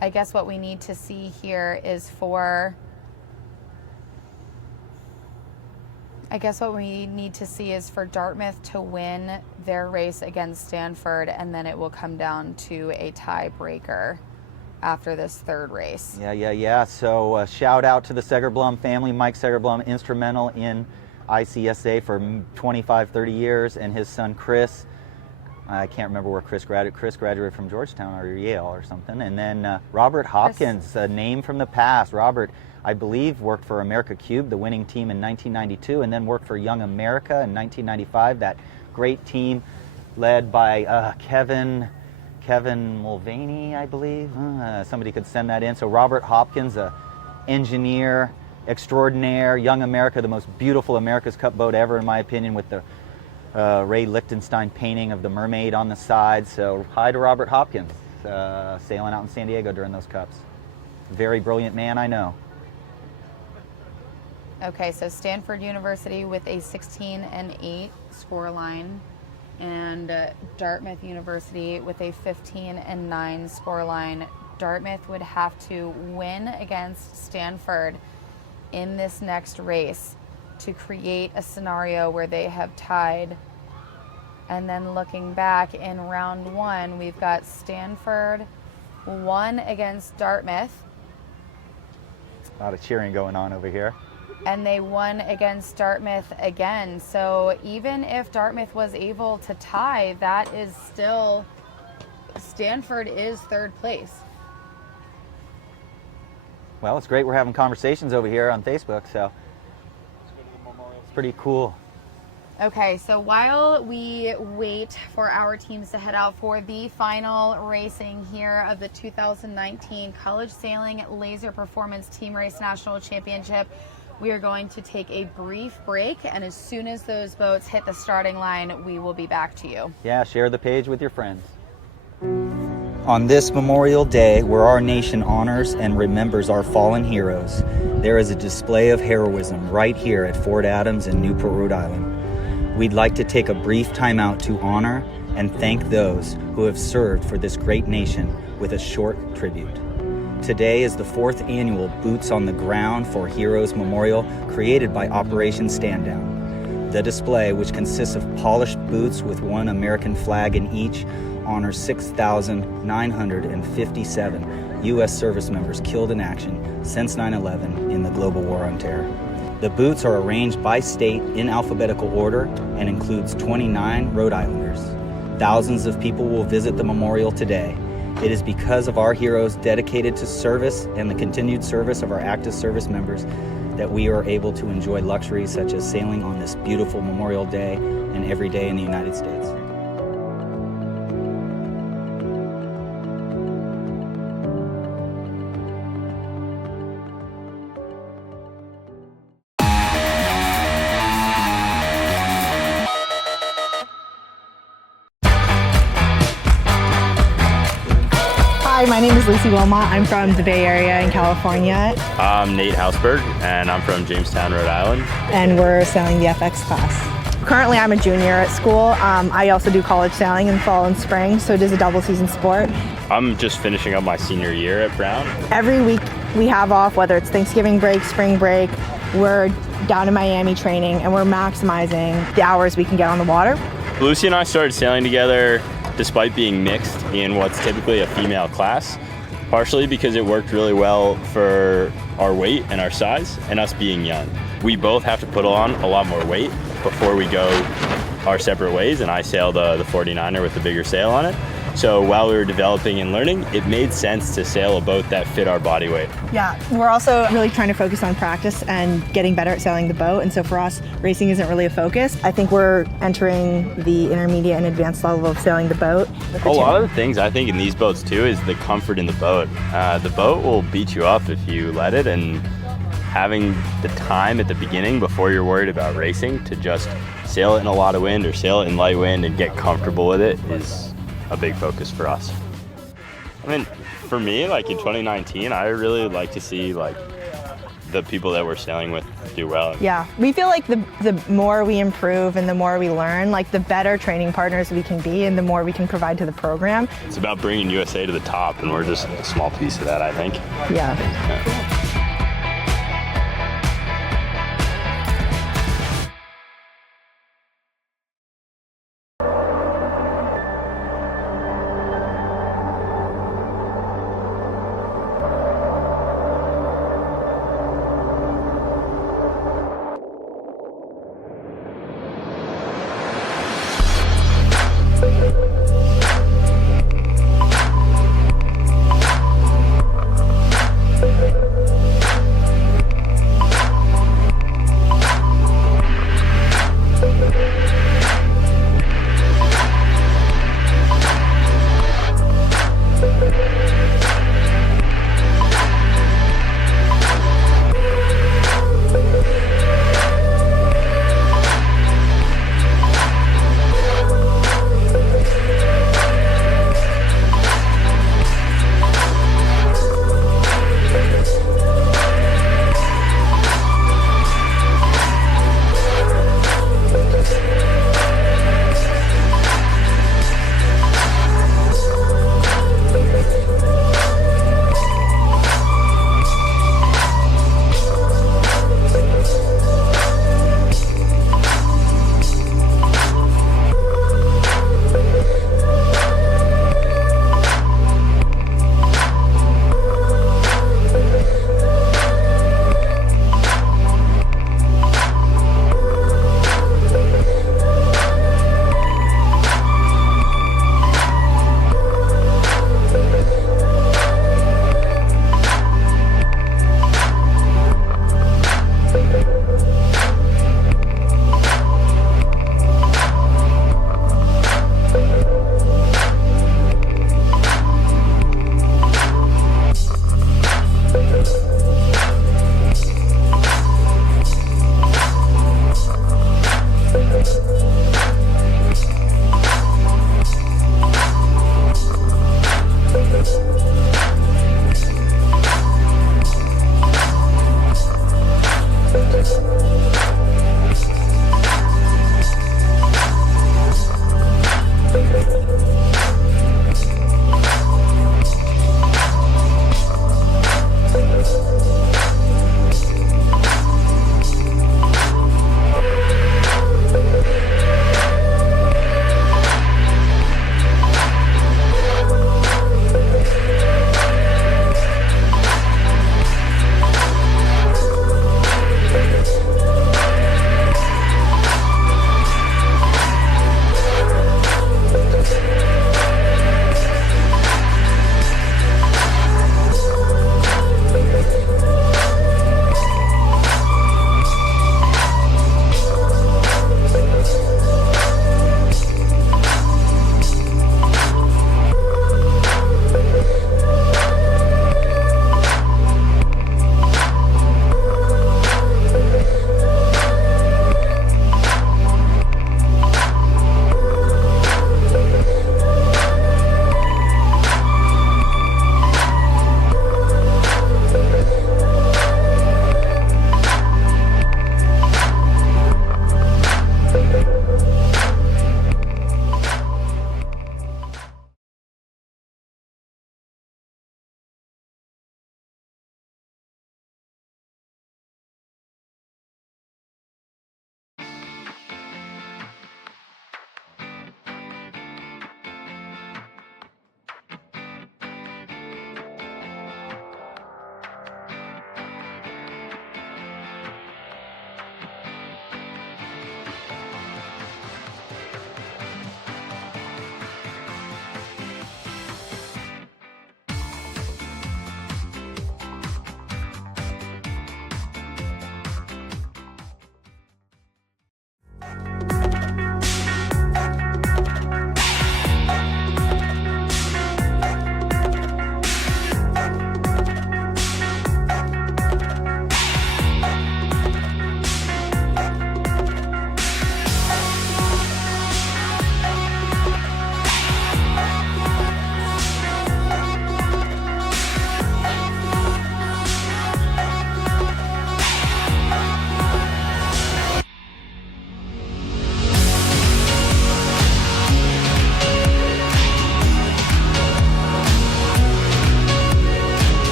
I guess what we need to see here is for Dartmouth to win their race against Stanford, and then it will come down to a tiebreaker after this third race. Yeah. So shout out to the Segerblum family. Mike Segerblum, instrumental in ICSA for 25, 30 years, and his son Chris. I can't remember where Chris graduated. Chris graduated from Georgetown or Yale or something. And then Robert Hopkins, a name from the past. Robert, I believe, worked for America Cube, the winning team in 1992, and then worked for Young America in 1995. That great team led by Kevin Mulvaney, I believe. Somebody could send that in. So Robert Hopkins, a engineer extraordinaire. Young America, the most beautiful America's Cup boat ever, in my opinion, with the Ray Lichtenstein painting of the mermaid on the side. So hi to Robert Hopkins, sailing out in San Diego during those cups. Very brilliant man, I know. Okay, so Stanford University with a 16-8 scoreline, and Dartmouth University with a 15-9 scoreline. Dartmouth would have to win against Stanford in this next race to create a scenario where they have tied. And then looking back in round one, we've got Stanford won against Dartmouth. A lot of cheering going on over here. And they won against Dartmouth again. So even if Dartmouth was able to tie, that is still, Stanford is third place. Well, it's great we're having conversations over here on Facebook, so it's pretty cool. Okay, so while we wait for our teams to head out for the final racing here of the 2019 College Sailing LaserPerformance Team Race National Championship, we are going to take a brief break, and as soon as those boats hit the starting line, we will be back to you. Yeah, share the page with your friends. On this Memorial Day, where our nation honors and remembers our fallen heroes, there is a display of heroism right here at Fort Adams in Newport, Rhode Island. We'd like to take a brief time out to honor and thank those who have served for this great nation with a short tribute. Today is the 4th annual Boots on the Ground for Heroes Memorial created by Operation Stand Down. The display, which consists of polished boots with one American flag in each, honors 6,957 U.S. service members killed in action since 9/11 in the global war on terror. The boots are arranged by state in alphabetical order and includes 29 Rhode Islanders. Thousands of people will visit the memorial today. It is because of our heroes dedicated to service and the continued service of our active service members that we are able to enjoy luxuries such as sailing on this beautiful Memorial Day and every day in the United States. Hi, my name is Lucy Wilmot. I'm from the Bay Area in California. I'm Nate Hausberg, and I'm from Jamestown, Rhode Island. And we're sailing the FX class. Currently, I'm a junior at school. I also do college sailing in fall and spring, so it is a double season sport. I'm just finishing up my senior year at Brown. Every week we have off, whether it's Thanksgiving break, spring break, we're down in Miami training, and we're maximizing the hours we can get on the water. Lucy and I started sailing together despite being mixed in what's typically a female class, partially because it worked really well for our weight and our size and us being young. We both have to put on a lot more weight before we go our separate ways, and I sailed the 49er with the bigger sail on it. So while we were developing and learning, it made sense to sail a boat that fit our body weight. Yeah, we're also really trying to focus on practice and getting better at sailing the boat. And so for us, racing isn't really a focus. I think we're entering the intermediate and advanced level of sailing the boat. A lot of the things I think in these boats too is the comfort in the boat. The boat will beat you up if you let it, and having the time at the beginning before you're worried about racing to just sail it in a lot of wind or sail it in light wind and get comfortable with it is a big focus for us. I mean, for me, like in 2019, I really like to see like the people that we're sailing with do well. Yeah, we feel like the more we improve and the more we learn, like the better training partners we can be and the more we can provide to the program. It's about bringing USA to the top, and we're just a small piece of that, I think. Yeah.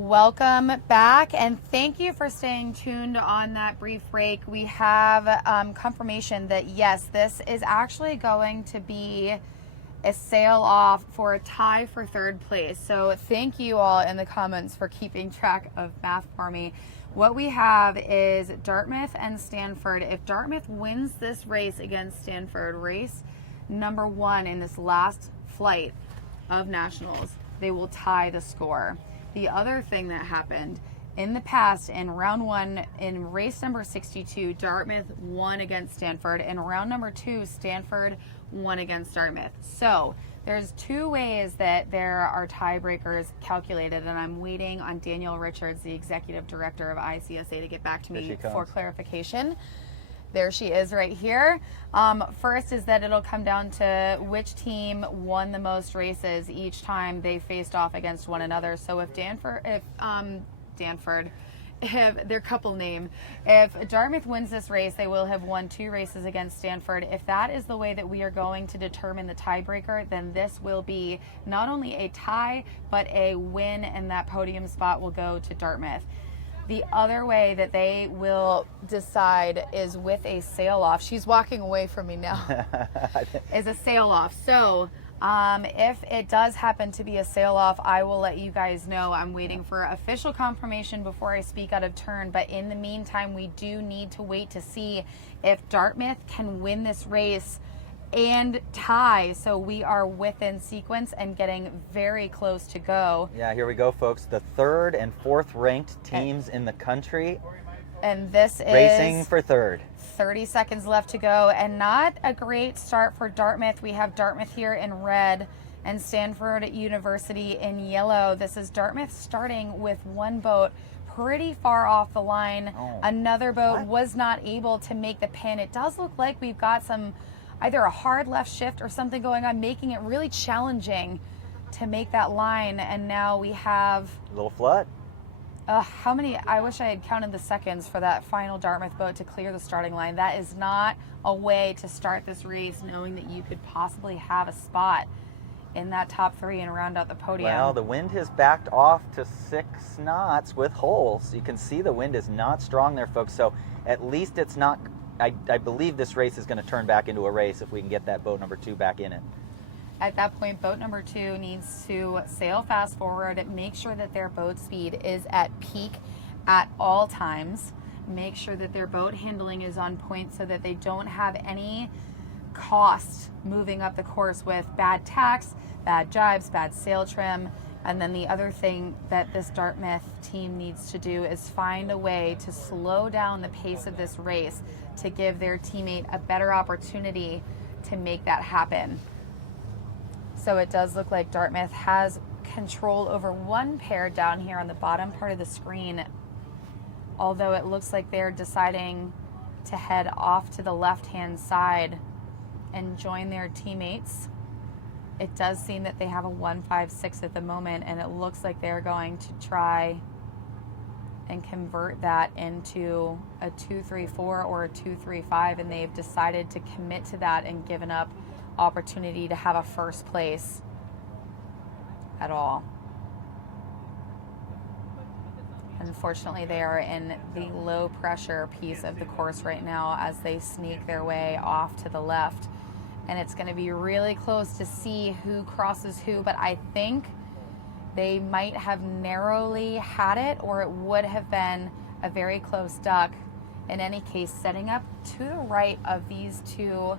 Welcome back, and thank you for staying tuned on that brief break. We have confirmation that yes, this is actually going to be a sail off for a tie for third place. So thank you all in the comments for keeping track of math for me. What we have is Dartmouth and Stanford. If Dartmouth wins this race against Stanford, race number 1 in this last flight of nationals, they will tie the score. The other thing that happened in the past, in round 1, in race number 62, Dartmouth won against Stanford. In round number 2, Stanford won against Dartmouth. So there's 2 ways that there are tiebreakers calculated, and I'm waiting on Danielle Richards, the executive director of ICSA, to get back to me for clarification. There she is right here. First is that it'll come down to which team won the most races each time they faced off against one another. So if their couple name, if Dartmouth wins this race, they will have won 2 races against Stanford. If that is the way that we are going to determine the tiebreaker, then this will be not only a tie, but a win, and that podium spot will go to Dartmouth. The other way that they will decide is with a sail-off. She's walking away from me now. Is a sail-off. So if it does happen to be a sail-off, I will let you guys know. I'm waiting for official confirmation before I speak out of turn. But in the meantime, we do need to wait to see if Dartmouth can win this race and tie. So we are within sequence and getting very close to go. Yeah, here we go, folks. The 3rd and 4th ranked teams in the country. And this is racing for 3rd. 30 seconds left to go, and not a great start for Dartmouth. We have Dartmouth here in red and Stanford University in yellow. This is Dartmouth starting with 1 boat pretty far off the line. Another boat was not able to make the pin. It does look like we've got some either a hard left shift or something going on, making it really challenging to make that line. And now we have a little flood. How many? I wish I had counted the seconds for that final Dartmouth boat to clear the starting line. That is not a way to start this race, knowing that you could possibly have a spot in that top 3 and round out the podium. Well, the wind has backed off to 6 knots with holes. You can see the wind is not strong there, folks. So at least it's not. I believe this race is going to turn back into a race if we can get that boat number 2 back in it. At that point, boat number 2 needs to sail fast forward, make sure that their boat speed is at peak at all times, make sure that their boat handling is on point so that they don't have any cost moving up the course with bad tacks, bad jibes, bad sail trim. And then the other thing that this Dartmouth team needs to do is find a way to slow down the pace of this race to give their teammate a better opportunity to make that happen. So it does look like Dartmouth has control over 1 pair down here on the bottom part of the screen, although it looks like they're deciding to head off to the left-hand side and join their teammates. It does seem that they have a 1-5-6 at the moment, and it looks like they're going to try and convert that into a 2-3-4 or a 2-3-5, and they've decided to commit to that and given up opportunity to have a first place at all. Unfortunately, they are in the low pressure piece of the course right now as they sneak their way off to the left. And it's going to be really close to see who crosses who, but I think they might have narrowly had it, or it would have been a very close duck. In any case, setting up to the right of these 2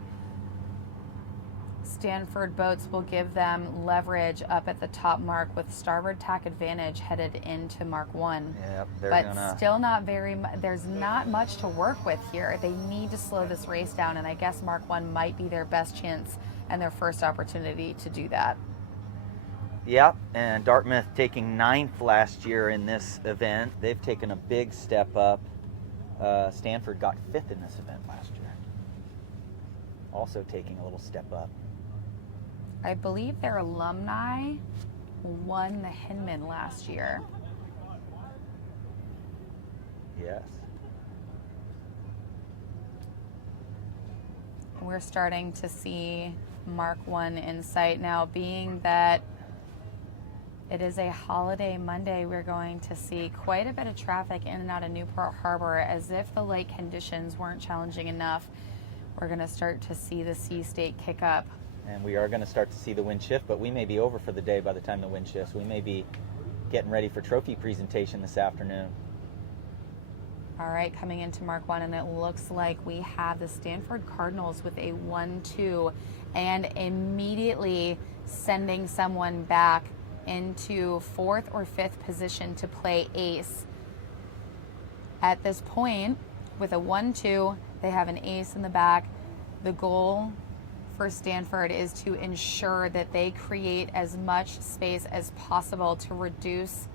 Stanford boats will give them leverage up at the top mark with starboard tack advantage headed into Mark 1. Yep, but still not very there's not much to work with here. They need to slow this race down, and I guess Mark 1 might be their best chance and their first opportunity to do that. Yep, and Dartmouth taking 9th last year in this event. They've taken a big step up. Stanford got 5th in this event last year. Also taking a little step up. I believe their alumni won the Hinman last year. Yes. We're starting to see Mark 1 in sight now, being that It is a holiday Monday. We're going to see quite a bit of traffic in and out of Newport Harbor. As if the lake conditions weren't challenging enough, we're going to start to see the sea state kick up. And we are going to start to see the wind shift, but we may be over for the day by the time the wind shifts. We may be getting ready for trophy presentation this afternoon. All right, coming into Mark 1, and it looks like we have the Stanford Cardinals with a 1-2 and immediately sending someone back into 4th or 5th position to play ace. At this point, with a 1-2, they have an ace in the back. The goal for Stanford is to ensure that they create as much space as possible to reduce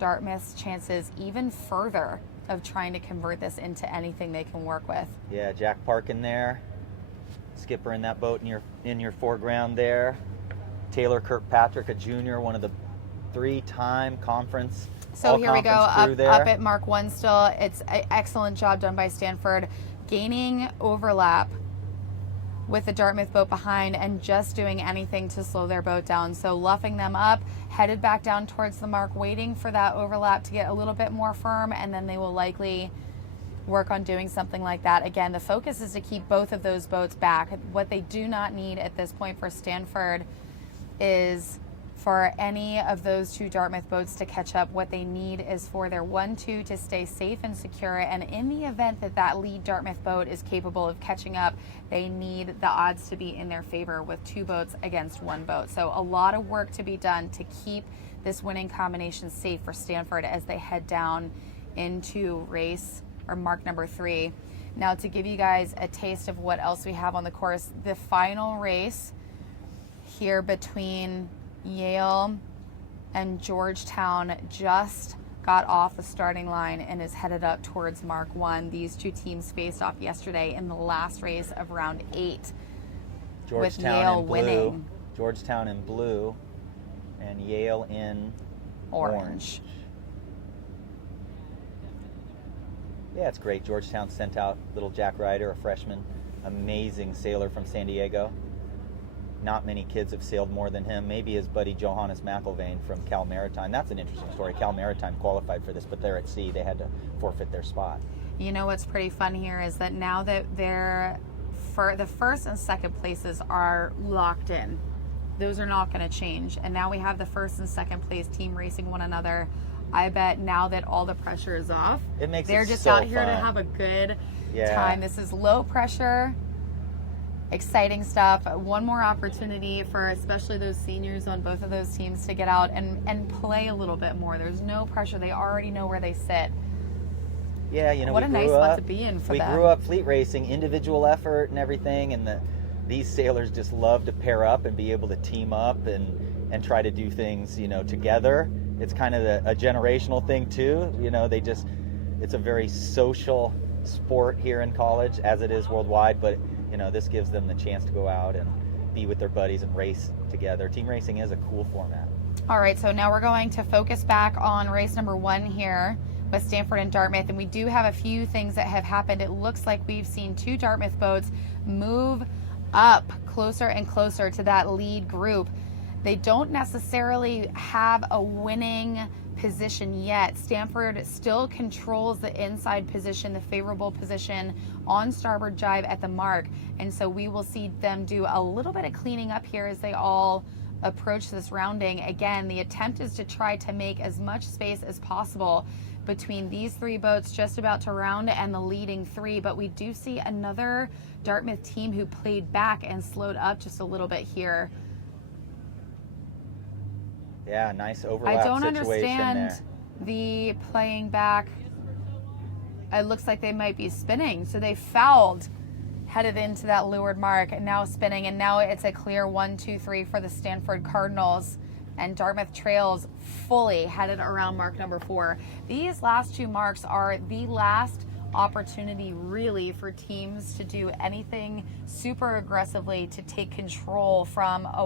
Dartmouth's chances even further of trying to convert this into anything they can work with. Yeah, Jack Parkin there, skipper in that boat in your foreground there. Taylor Kirkpatrick, a junior, one of the 3-time conference. So here we go, up there. At Mark 1 still. It's an excellent job done by Stanford, gaining overlap with the Dartmouth boat behind and just doing anything to slow their boat down. So luffing them up, headed back down towards the mark, waiting for that overlap to get a little bit more firm, and then they will likely work on doing something like that. Again, the focus is to keep both of those boats back. What they do not need at this point for Stanford is for any of those 2 Dartmouth boats to catch up. What they need is for their 1-2 to stay safe and secure, and in the event that that lead Dartmouth boat is capable of catching up, they need the odds to be in their favor with 2 boats against 1 boat. So a lot of work to be done to keep this winning combination safe for Stanford as they head down into race or mark number 3. Now, to give you guys a taste of what else we have on the course, the final race here between Yale and Georgetown just got off the starting line and is headed up towards Mark 1. These 2 teams faced off yesterday in the last race of round 8, with Yale winning. Georgetown in blue and Yale in orange. Yeah, it's great. Georgetown sent out little Jack Ryder, a freshman, amazing sailor from San Diego. Not many kids have sailed more than him. Maybe his buddy Johannes McIlvaine from Cal Maritime. That's an interesting story. Cal Maritime qualified for this, but they're at sea. They had to forfeit their spot. You know what's pretty fun here is that now that the 1st and 2nd places are locked in, those are not going to change. And now we have the 1st and 2nd place team racing one another. I bet now that all the pressure is off, they're just so out here fun to have a good time. This is low pressure, exciting stuff. One more opportunity for especially those seniors on both of those teams to get out and play a little bit more. There's no pressure. They already know where they sit. Yeah, you know, what a nice spot to be in for them. We grew up fleet racing, individual effort and everything, and these sailors just love to pair up and be able to team up and try to do things, you know, together. It's kind of a generational thing too. You know, it's a very social sport here in college, as it is worldwide, but you know, this gives them the chance to go out and be with their buddies and race together. Team racing is a cool format. All right, so now we're going to focus back on race number 1 here with Stanford and Dartmouth, and we do have a few things that have happened. It looks like we've seen 2 Dartmouth boats move up closer and closer to that lead group. They don't necessarily have a winning position yet. Stanford still controls the inside position, the favorable position on starboard jibe at the mark, and so we will see them do a little bit of cleaning up here as they all approach this rounding. Again, the attempt is to try to make as much space as possible between these 3 boats just about to round and the leading 3, but we do see another Dartmouth team who played back and slowed up just a little bit here. Yeah, nice overlap I don't situation understand there. the playing back. It looks like they might be spinning. So they fouled, headed into that leeward mark, and now spinning. And now it's a clear 1, 2, 3 for the Stanford Cardinals. And Dartmouth trails fully headed around mark number 4. These last 2 marks are the last opportunity really for teams to do anything super aggressively to take control from a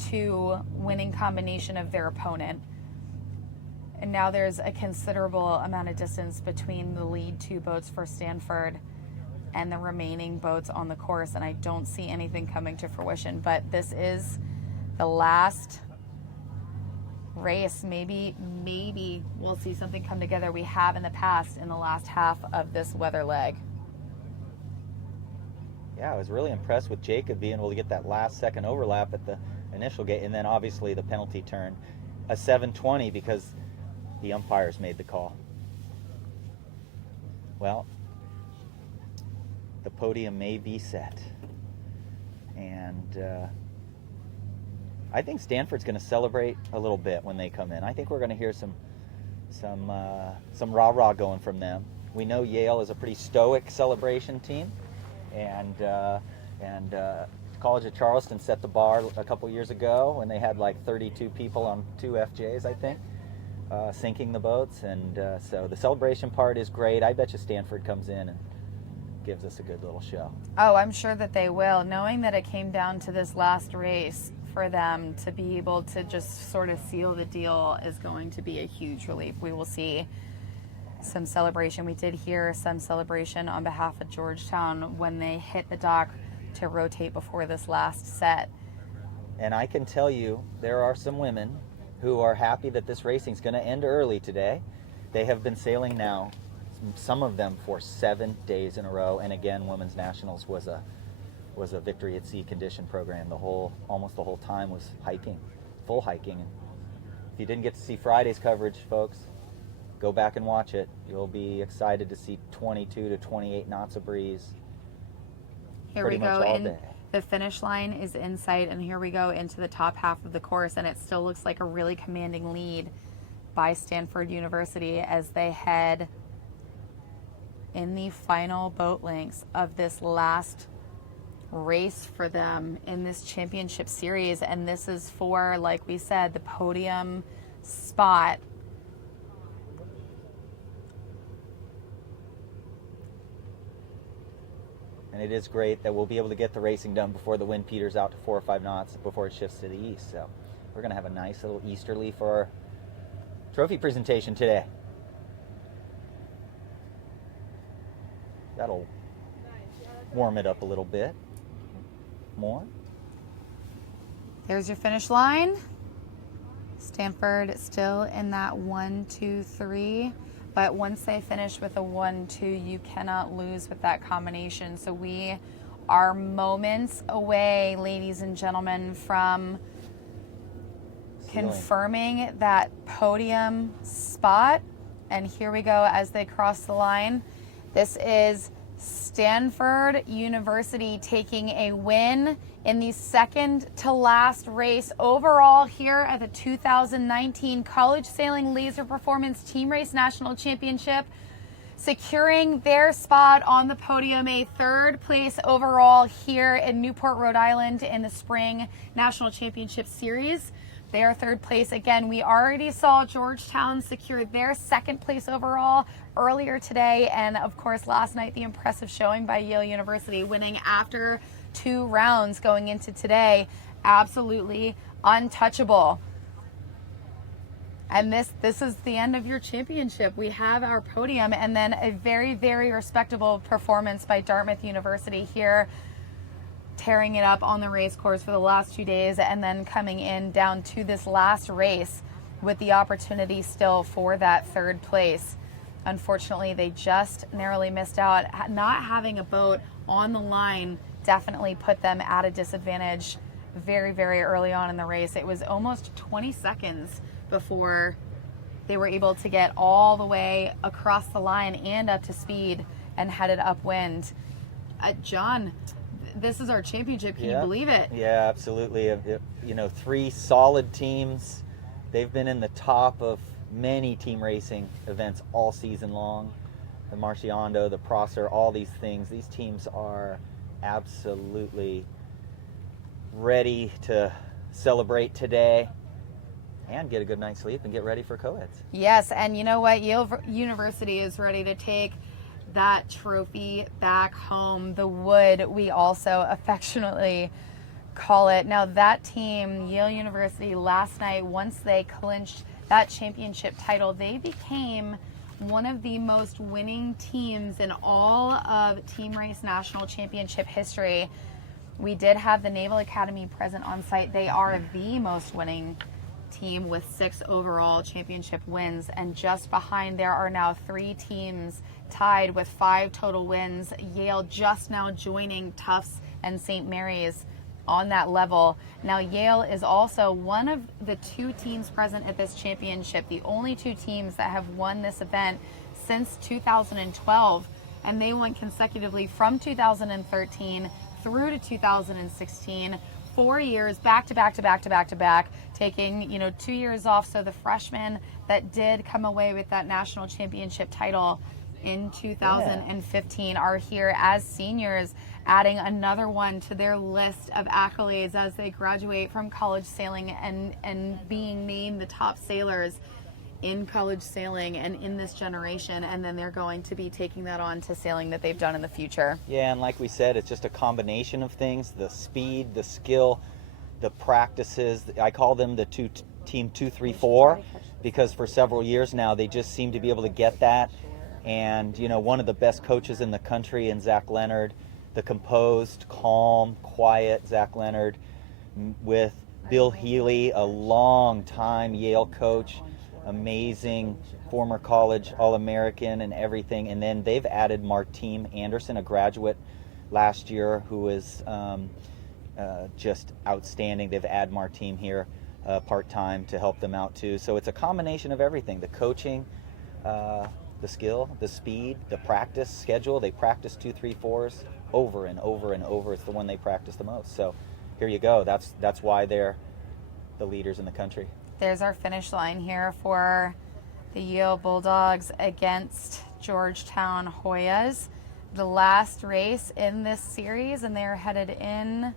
1-2 winning combination of their opponent. And now there's a considerable amount of distance between the lead 2 boats for Stanford and the remaining boats on the course, and I don't see anything coming to fruition, but this is the last race. Maybe we'll see something come together we have in the past in the last half of this weather leg. Yeah, I was really impressed with Jacob being able to get that last second overlap at the initial gate, and then obviously the penalty turn, a 7:20, because the umpires made the call. Well, the podium may be set, and I think Stanford's going to celebrate a little bit when they come in. I think we're going to hear some rah-rah going from them. We know Yale is a pretty stoic celebration team, and College of Charleston set the bar a couple years ago when they had like 32 people on 2 FJs, I think, sinking the boats, and so the celebration part is great. I bet you Stanford comes in and gives us a good little show. Oh, I'm sure that they will. Knowing that it came down to this last race, for them to be able to just sort of seal the deal is going to be a huge relief. We will see some celebration. We did hear some celebration on behalf of Georgetown when they hit the dock to rotate before this last set. And I can tell you there are some women who are happy that this racing is going to end early today. They have been sailing now, some of them for 7 days in a row, and again, Women's Nationals was a victory at sea condition program. Almost the whole time was hiking, full hiking. And if you didn't get to see Friday's coverage, folks, go back and watch it. You'll be excited to see 22 to 28 knots of breeze. Here we go. The finish line is in sight, and here we go into the top half of the course, and it still looks like a really commanding lead by Stanford University as they head in the final boat lengths of this last race for them in this championship series. And this is for, like we said, the podium spot. And it is great that we'll be able to get the racing done before the wind peters out to 4 or 5 knots before it shifts to the east. So we're going to have a nice little easterly for our trophy presentation today. That'll warm it up a little bit more. There's your finish line. Stanford still in that 1, 2, 3. But once they finish with a 1, 2, you cannot lose with that combination. So we are moments away, ladies and gentlemen, from confirming that podium spot. And here we go as they cross the line. This is Stanford University taking a win in the second to last race overall here at the 2019 College Sailing Laser Performance Team Race National Championship, securing their spot on the podium, a 3rd place overall here in Newport, Rhode Island in the Spring National Championship Series. They are 3rd place. Again, we already saw Georgetown secure their 2nd place overall earlier today. And of course, last night, the impressive showing by Yale University, winning after 2 rounds going into today. Absolutely untouchable. And this is the end of your championship. We have our podium, and then a very, very respectable performance by Dartmouth University here, tearing it up on the race course for the last 2 days, and then coming in down to this last race with the opportunity still for that 3rd place. Unfortunately, they just narrowly missed out. Not having a boat on the line definitely put them at a disadvantage very, very early on in the race. It was almost 20 seconds before they were able to get all the way across the line and up to speed and headed upwind. John, this is our championship. Can you believe it? Yeah, absolutely. 3 solid teams. They've been in the top of many team racing events all season long. The Marciando, the Prosser, all these things. These teams are absolutely ready to celebrate today and get a good night's sleep and get ready for co-eds. Yes, and you know what? Yale University is ready to take that trophy back home, the wood we also affectionately call it. Now that team, Yale University, last night, once they clinched that championship title, they became one of the most winning teams in all of Team Race National Championship history. We did have the Naval Academy present on site. They are the most winning team with 6 overall championship wins, and just behind there are now 3 teams tied with 5 total wins. Yale just now joining Tufts and St. Mary's on that level. Now Yale is also one of the 2 teams present at this championship, the only 2 teams that have won this event since 2012, and they won consecutively from 2013 through to 2016. 4 years back to back to back to back to back, taking 2 years off. So the freshmen that did come away with that national championship title in 2015 are here as seniors, adding another one to their list of accolades as they graduate from college sailing and being named the top sailors in college sailing and in this generation, and then they're going to be taking that on to sailing that they've done in the future. Yeah, and like we said, it's just a combination of things: the speed, the skill, the practices. I call them the team 2, 3, 4, because for several years now they just seem to be able to get that. And one of the best coaches in the country in Zach Leonard, the composed, calm, quiet Zach Leonard, with Bill Healy, a long time Yale coach, amazing former college All-American and everything. And then they've added Martine Anderson, a graduate last year, who is just outstanding. They've added Martine here part-time to help them out too. So it's a combination of everything: the coaching, the skill, the speed, the practice schedule. They practice 2, 3, 4s over and over and over. It's the one they practice the most. So here you go. That's why they're the leaders in the country. There's our finish line here for the Yale Bulldogs against Georgetown Hoyas. The last race in this series, and they're headed in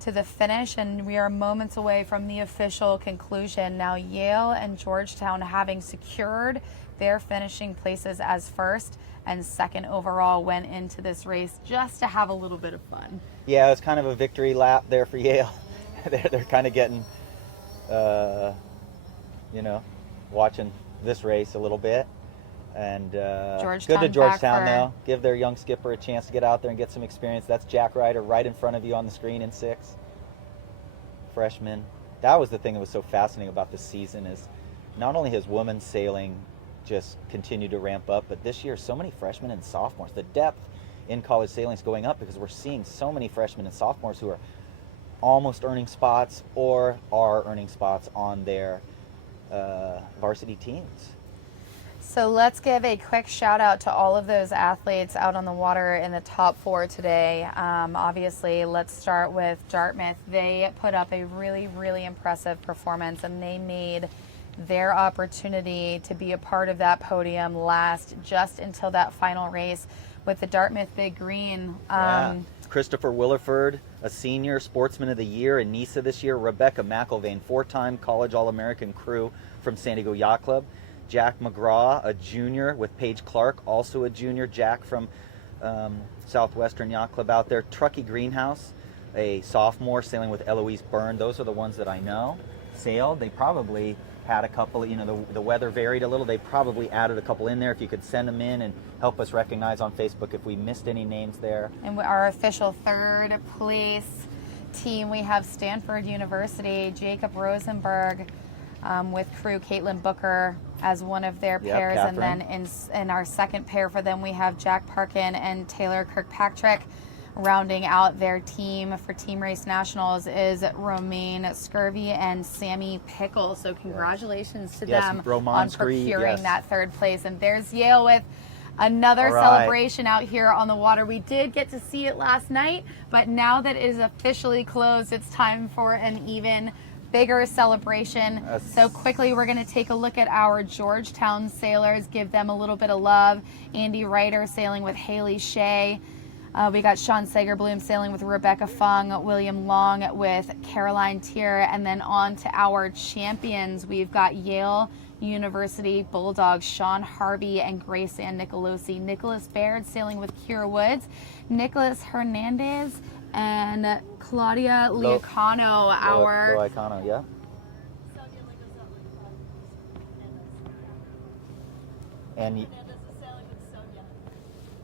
to the finish, and we are moments away from the official conclusion. Now Yale and Georgetown, having secured their finishing places as first and second overall, went into this race just to have a little bit of fun. Yeah, it was kind of a victory lap there for Yale. They're kind of getting watching this race a little bit. And good to Georgetown, though. Give their young skipper a chance to get out there and get some experience. That's Jack Ryder right in front of you on the screen in 6. Freshman. That was the thing that was so fascinating about this season, is not only has women's sailing just continued to ramp up, but this year so many freshmen and sophomores. The depth in college sailing is going up because we're seeing so many freshmen and sophomores who are almost earning spots or are earning spots on their varsity teams. So let's give a quick shout out to all of those athletes out on the water in the top 4 today. Obviously, let's start with Dartmouth. They put up a really, really impressive performance, and they made their opportunity to be a part of that podium last just until that final race with the Dartmouth Big Green. Christopher Williford, a senior sportsman of the year in NISA this year. Rebecca McIlvain, 4-time college All-American crew from San Diego Yacht Club. Jack McGraw, a junior with Paige Clark, also a junior. Jack from Southwestern Yacht Club out there. Truckee Greenhouse, a sophomore sailing with Eloise Byrne. Those are the ones that I know sailed. They probably had a couple, the weather varied a little. They probably added a couple in there. If you could send them in and help us recognize on Facebook if we missed any names there. And our official 3rd place team, we have Stanford University, Jacob Rosenberg with crew Caitlin Booker as one of their pairs. Catherine. And then in our second pair for them, we have Jack Parkin and Taylor Kirkpatrick. Rounding out their team for Team Race Nationals is Romaine Scurvy and Sammy Pickle. So congratulations to them on procuring that 3rd place. And there's Yale with another celebration out here on the water. We did get to see it last night, but now that it is officially closed, it's time for an even bigger celebration. So quickly, we're going to take a look at our Georgetown sailors, give them a little bit of love. Andy Ryder sailing with Haley Shea. We got Sean Sagerbloom sailing with Rebecca Fung, William Long with Caroline Tier, and then on to our champions. We've got Yale University Bulldogs, Sean Harvey and Grace Ann Nicolosi. Nicholas Baird sailing with Kira Woods, Nicholas Hernandez, and Claudia Liacano. Liacano, yeah. And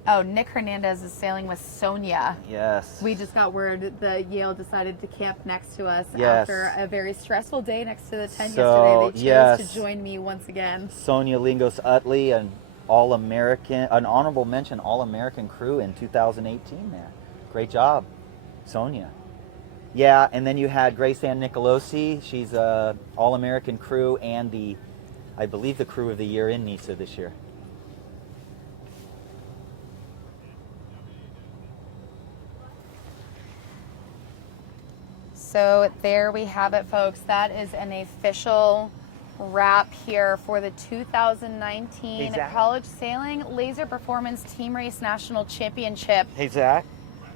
Oh, Nick Hernandez is sailing with Sonia. Yes. We just got word that Yale decided to camp next to us Yes. after a very stressful day next to the tent So, yesterday. They chose yes. to join me once again. Sonia Lingos Utley, an All-American, an honorable mention All-American crew in 2018 there. Great job, Sonia. Yeah, and then you had Grace Ann Nicolosi. She's a All-American crew and I believe the crew of the year in NISA this year. So there we have it, folks. That is an official wrap here for the 2019 Hey, Zach. College Sailing Laser Performance Team Race National Championship. Hey, Zach.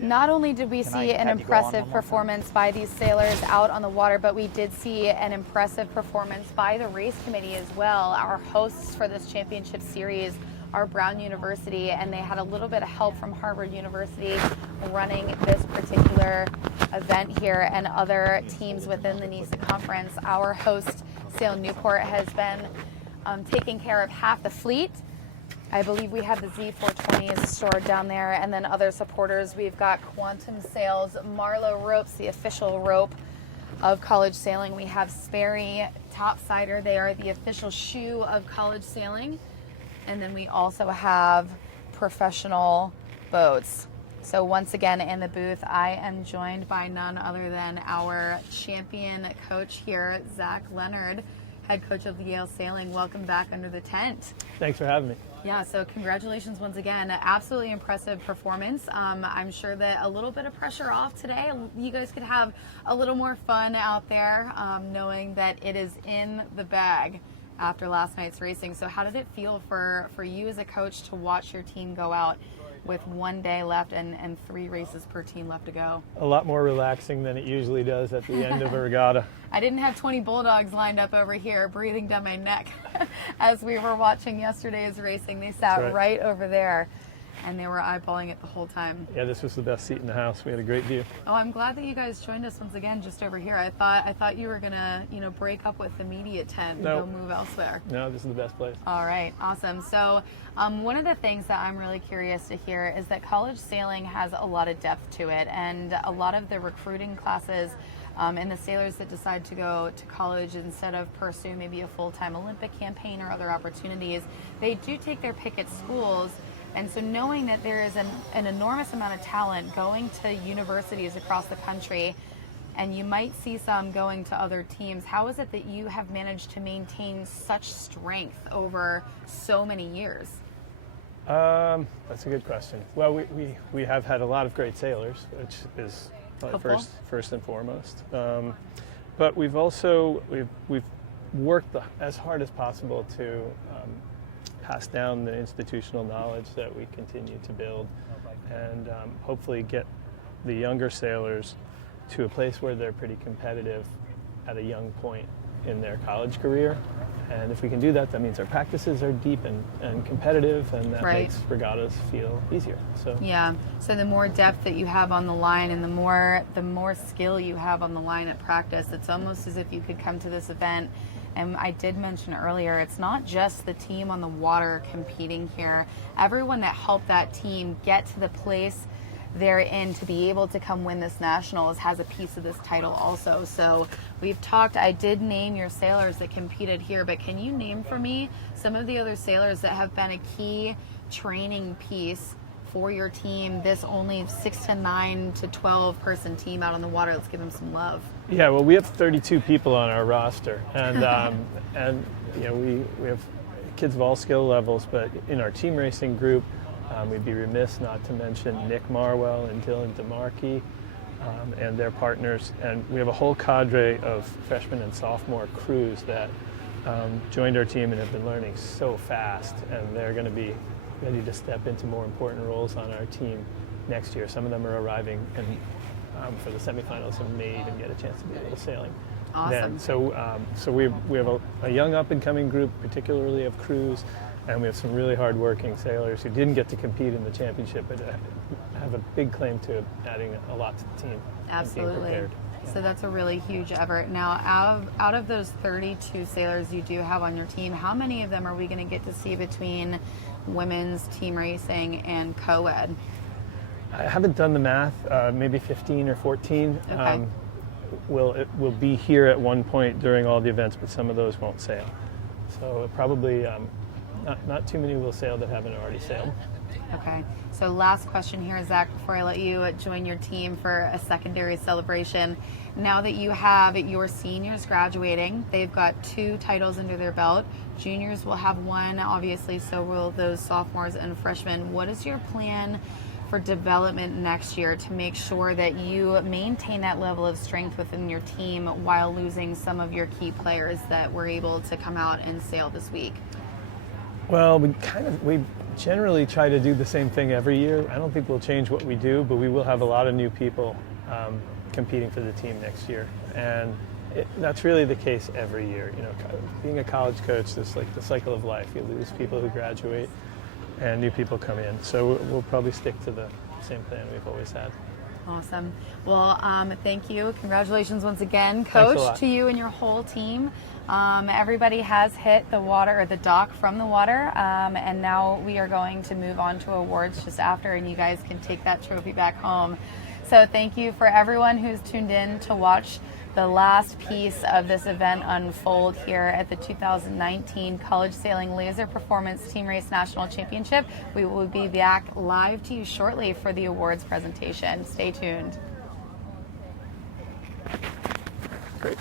Not only did we Can see I an have you go on one impressive more time? performance by these sailors out on the water, but we did see an impressive performance by the race committee as well. Our hosts for this championship series are Brown University, and they had a little bit of help from Harvard University running this particular event here, and other teams within the NISA conference. Our host, Sail Newport, has been taking care of half the fleet. I believe we have the Z420s stored down there, and then other supporters. We've got Quantum Sails, Marlowe Ropes, the official rope of college sailing. We have Sperry Topsider. They are the official shoe of college sailing. And then we also have Professional Boats. So once again in the booth, I am joined by none other than our champion coach here, Zach Leonard, head coach of the Yale Sailing. Welcome back under the tent. Thanks for having me. Yeah, so congratulations once again. Absolutely impressive performance. I'm sure that a little bit of pressure off today. You guys could have a little more fun out there, knowing that it is in the bag after last night's racing. So how did it feel for you as a coach to watch your team go out with 1 day left and 3 races per team left to go? A lot more relaxing than it usually does at the end of a regatta. I didn't have 20 bulldogs lined up over here breathing down my neck as we were watching yesterday's racing. They sat right over there, and they were eyeballing it the whole time. Yeah, this was the best seat in the house. We had a great view. Oh, I'm glad that you guys joined us once again just over here. I thought you were gonna, break up with the media tent and go move elsewhere. No, this is the best place. All right, awesome. So one of the things that I'm really curious to hear is that college sailing has a lot of depth to it, and a lot of the recruiting classes and the sailors that decide to go to college instead of pursue maybe a full-time Olympic campaign or other opportunities, they do take their pick at schools. And so knowing that there is an enormous amount of talent going to universities across the country, and you might see some going to other teams, how is it that you have managed to maintain such strength over so many years? That's a good question. Well, we have had a lot of great sailors, which is first and foremost. But we've also we've worked as hard as possible to pass down the institutional knowledge that we continue to build, and hopefully get the younger sailors to a place where they're pretty competitive at a young point in their college career. And if we can do that, that means our practices are deep and competitive, and that makes regattas feel easier. So yeah, so the more depth that you have on the line, and the more skill you have on the line at practice, it's almost as if you could come to this event. And I did mention earlier, it's not just the team on the water competing here. Everyone that helped that team get to the place they're in to be able to come win this nationals has a piece of this title also. So we've talked, I did name your sailors that competed here, but can you name for me some of the other sailors that have been a key training piece for your team, this only 6 to 9 to 12 person team out on the water? Let's give them some love. Yeah, well, we have 32 people on our roster, and and we have kids of all skill levels. But in our team racing group, we'd be remiss not to mention Nick Marwell and Dylan DeMarkey and their partners, and we have a whole cadre of freshman and sophomore crews that joined our team and have been learning so fast, and they're going to be ready to step into more important roles on our team next year. Some of them are arriving for the semifinals and may even get a chance to be a little sailing. Awesome. Then. So we have a young up-and-coming group, particularly of crews, and we have some really hard-working sailors who didn't get to compete in the championship, but have a big claim to adding a lot to the team. Absolutely. And being prepared. So that's a really huge effort. Now, out of those 32 sailors you do have on your team, how many of them are we going to get to see between women's team racing and co-ed? I haven't done the math, maybe 15 or 14. Okay. Will be here at one point during all the events, but some of those won't sail. So probably not too many will sail that haven't already sailed. Okay, so last question here, Zach, before I let you join your team for a secondary celebration. Now that you have your seniors graduating, they've got 2 titles under their belt. Juniors will have 1, obviously, so will those sophomores and freshmen. What is your plan for development next year to make sure that you maintain that level of strength within your team while losing some of your key players that were able to come out and sail this week? Well, we generally try to do the same thing every year. I don't think we'll change what we do, but we will have a lot of new people competing for the team next year, and that's really the case every year. You know, being a college coach, this like the cycle of life. You lose people who graduate, and new people come in. So we'll probably stick to the same plan we've always had. Awesome. Well, thank you. Congratulations once again, Coach, to you and your whole team. Everybody has hit the water, or the dock from the water, and now we are going to move on to awards just after, and you guys can take that trophy back home. So thank you for everyone who's tuned in to watch the last piece of this event unfold here at the 2019 College Sailing Laser Performance Team Race National Championship. We will be back live to you shortly for the awards presentation. Stay tuned. Great.